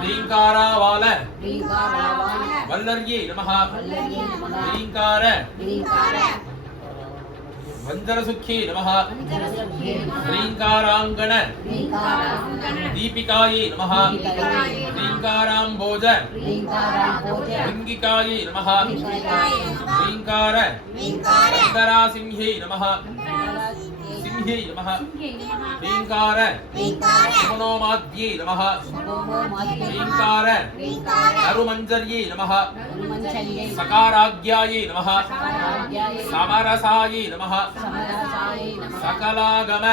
ह्रीङ्कारावाल वल्लर्यै नमः ह्रीङ्कार वंजरसुखी नमः ह्रींकारांगण दीपिकायै नमः ह्रींकारांबोज लिंगिकायै नमः ह्रींकार अंतरासिंह्यै नमः सिंह्यै नमः ह्रींकार सुमनोमाद्यै नमः ह्रींकार अरुमंजर्यै नमः सकाराज्ञायै नमः समरसायै नमः सकलागम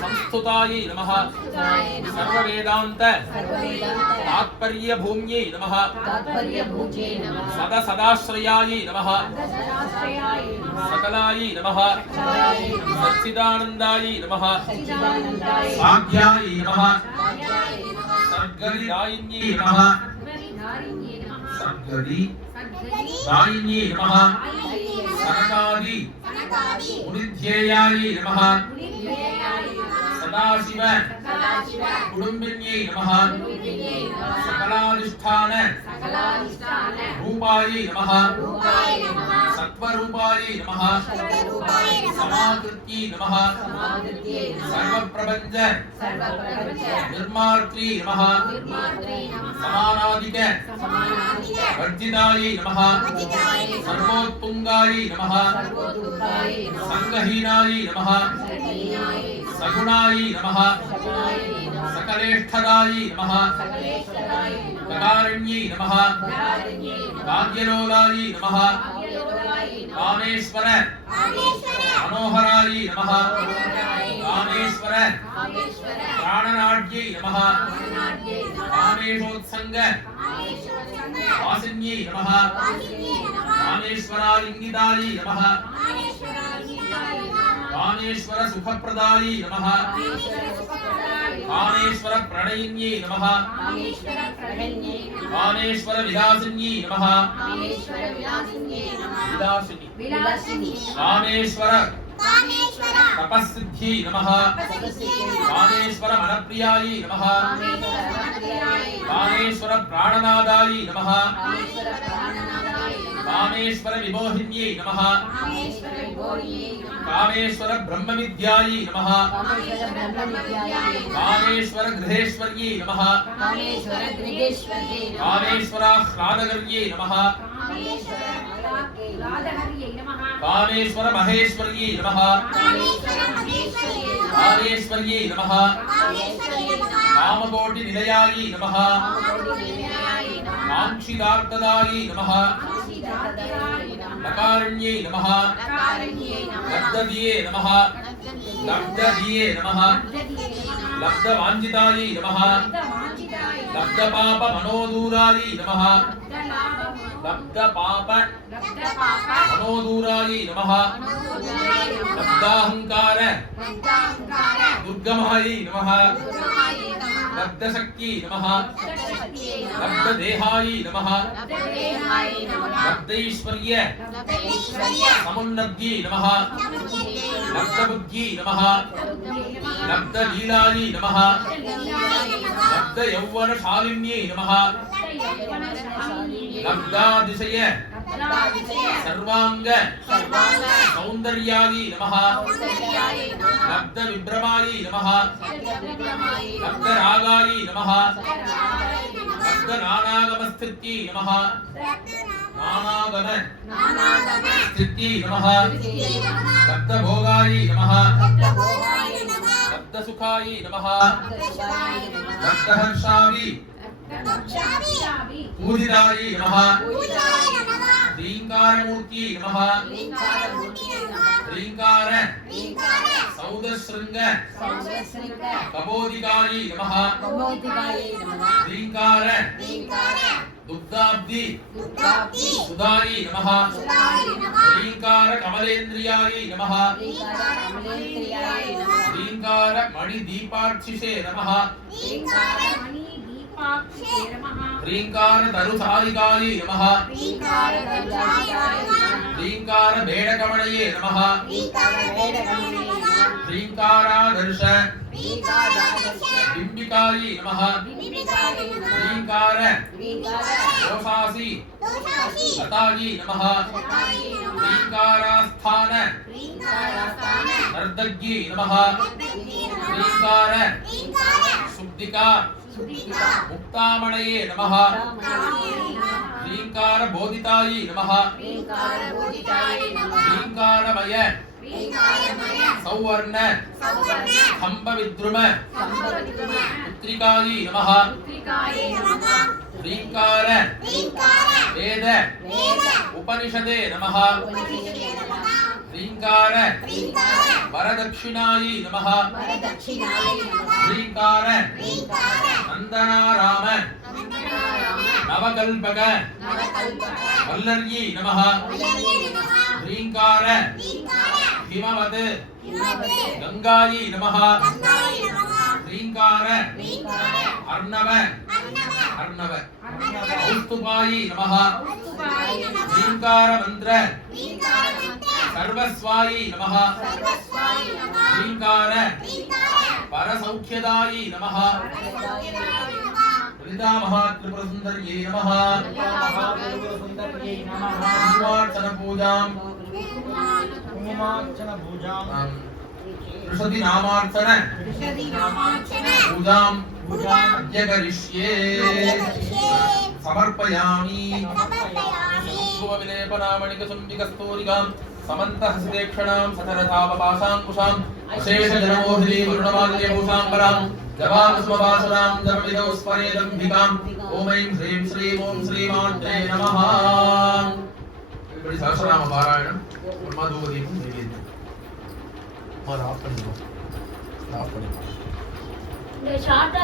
संस्तुतायै नमः सर्ववेदान्त तात्पर्य भूम्यै नमः सदाश्रयायै नमः सकलायै नमः सच्चिदानन्दायै नमः साध्यायै नमः सर्गरिदायिन्यै नमः सर्गरिदायिन्यै नमः सनकादि मुनिध्येयायै नमः सदाशिव कुटुम्बिन्यै नमः सकलाधिष्ठान रूपायै नमः सत्वरूपायै नमः समाकृत्यै नमः सर्वप्रपञ्च निर्मात्रै नमः समानादिक वर्जितायै नमः सर्वोत्तुङ्गायै नमः संगहीनायै नमः सगुणायै नमः सकलेष्ठदायै नमः ककारण्यै नमः भाग्यलोलायै नमः कामेश्वर मनोहरायै नमः कामेश्वर प्राणनाड्यै नमः कामेशोत्संग वासिन्यै नमः कामेश्वरालिङ्गितायै नमः कामेश्वर सुखप्रदायै नमः कामेश्वर प्रणयिन्यै नमः कामेश्वर विलासिन्यै नमः विलासिनी कामेश्वर तपस्सिद्ध्यै नमः कामेश्वर मनप्रियायै नमः कामेश्वर प्राणनादायै नमः कामेश्वर विमोहिन्यै नमः कामेश्वर ब्रह्मविद्यायै नमः कामेश्वर गृहेश्वर्यै नमः कामेश्वराह्लादकर्यै नमः कामेश्वर महेश्वर्यै नमः कामेश्वर्यै नमः कामकोटि निलयायै नमः कांक्षिदार्थदायै नमः लकारण्यै नमः लब्धदिये नमः लब्धदिये नमः लब्धवाञ्छितायै नमः लब्धपाप मनोदूरायै नमः लब्धपाप मनोदूरायै नमः लब्धाहंकार दुर्गमायै नमः लब्धशक्ति नमः लब्धदेहायै नमः लब्धैश्वर्य समुन्नत्यै नमः लब्धबुद्ध्यै नमः लब्धलीलायै नमः लब्धयौवनशालिन्यै नमः लब्धातिशय सर्वांग सौन्दर्यायै नमः लब्धविभ्रमायै नमः लब्धरागायै नमः लब्धनानागमस्थित्यै नमः नानागम स्थित्यै नमः लब्धभोगायै नमः लब्धसुखायै नमः लब्धहर्षायै पूजितायै नमः ह्रींकारमूर्त्यै नमः ह्रींकार सौदशृंग कपोदिकायै नमः ह्रींकार दुग्धाब्धि सुधायै नमः ह्रींकार कमलेन्द्रियायै नमः ह्रींकार मणिदीपाक्षिषे नमः ह्रींकार तरुसारिकायै नमः ह्रींकार बेडकमणये नमः ह्रीङ्कारादर्श बिम्बिकायै नमः ह्रीङ्कार दोषासि लतायै नमः ह्रीङ्कारास्थान नर्दग्यै नमः ह्रीङ्कार शुद्धिका मुक्तामणये नमः ह्रीङ्कार बोधितायै नमः ह्रीङ्कारमय सौवर्ण स्तंभविद्रुम पुत्रिकायै नमः ह्रीङ्कार वेद उपनिषदे नमः ह्रीङ्कार वरदक्षिणायै नमः ह्रीङ्कार नन्दनाराम नवकल्पक वल्लर्यै नमः ह्रीङ्कार हिमवत् गंगायै नमः ह्रीङ्कार अर्णव कौस्तुभायै नमः ह्रीङ्कार मंत्र सर्वस्वायै नमः ह्रीङ्कार परसौख्यदायै नमः ललिता महात्रिपुरसुन्दर्यै नमः कुङ्कुमार्चन पूजां ऋषधि नामार्चन पूजां अद्य करिष्ये समर्पयामि विलेपनामणिकसुम्बिकस्तूरिकां समन्तहस्तेक्षणां सचरतापपाशाङ्कुशाम् अशेषजनमोहिनी वरुणमाल्यभूषाम्बरां जवाकुसुमवासनां जपविदौ स्मरेदम्बिकां ॐ ऐं ह्रीं श्रीं ॐ श्रीमात्रे नमः सहस्रनाम पारायणं ब्रह्मदूदीपं नैवेद्यं ஆஃப் பண்ணிடுவோம் இந்த ஷார்ட்டா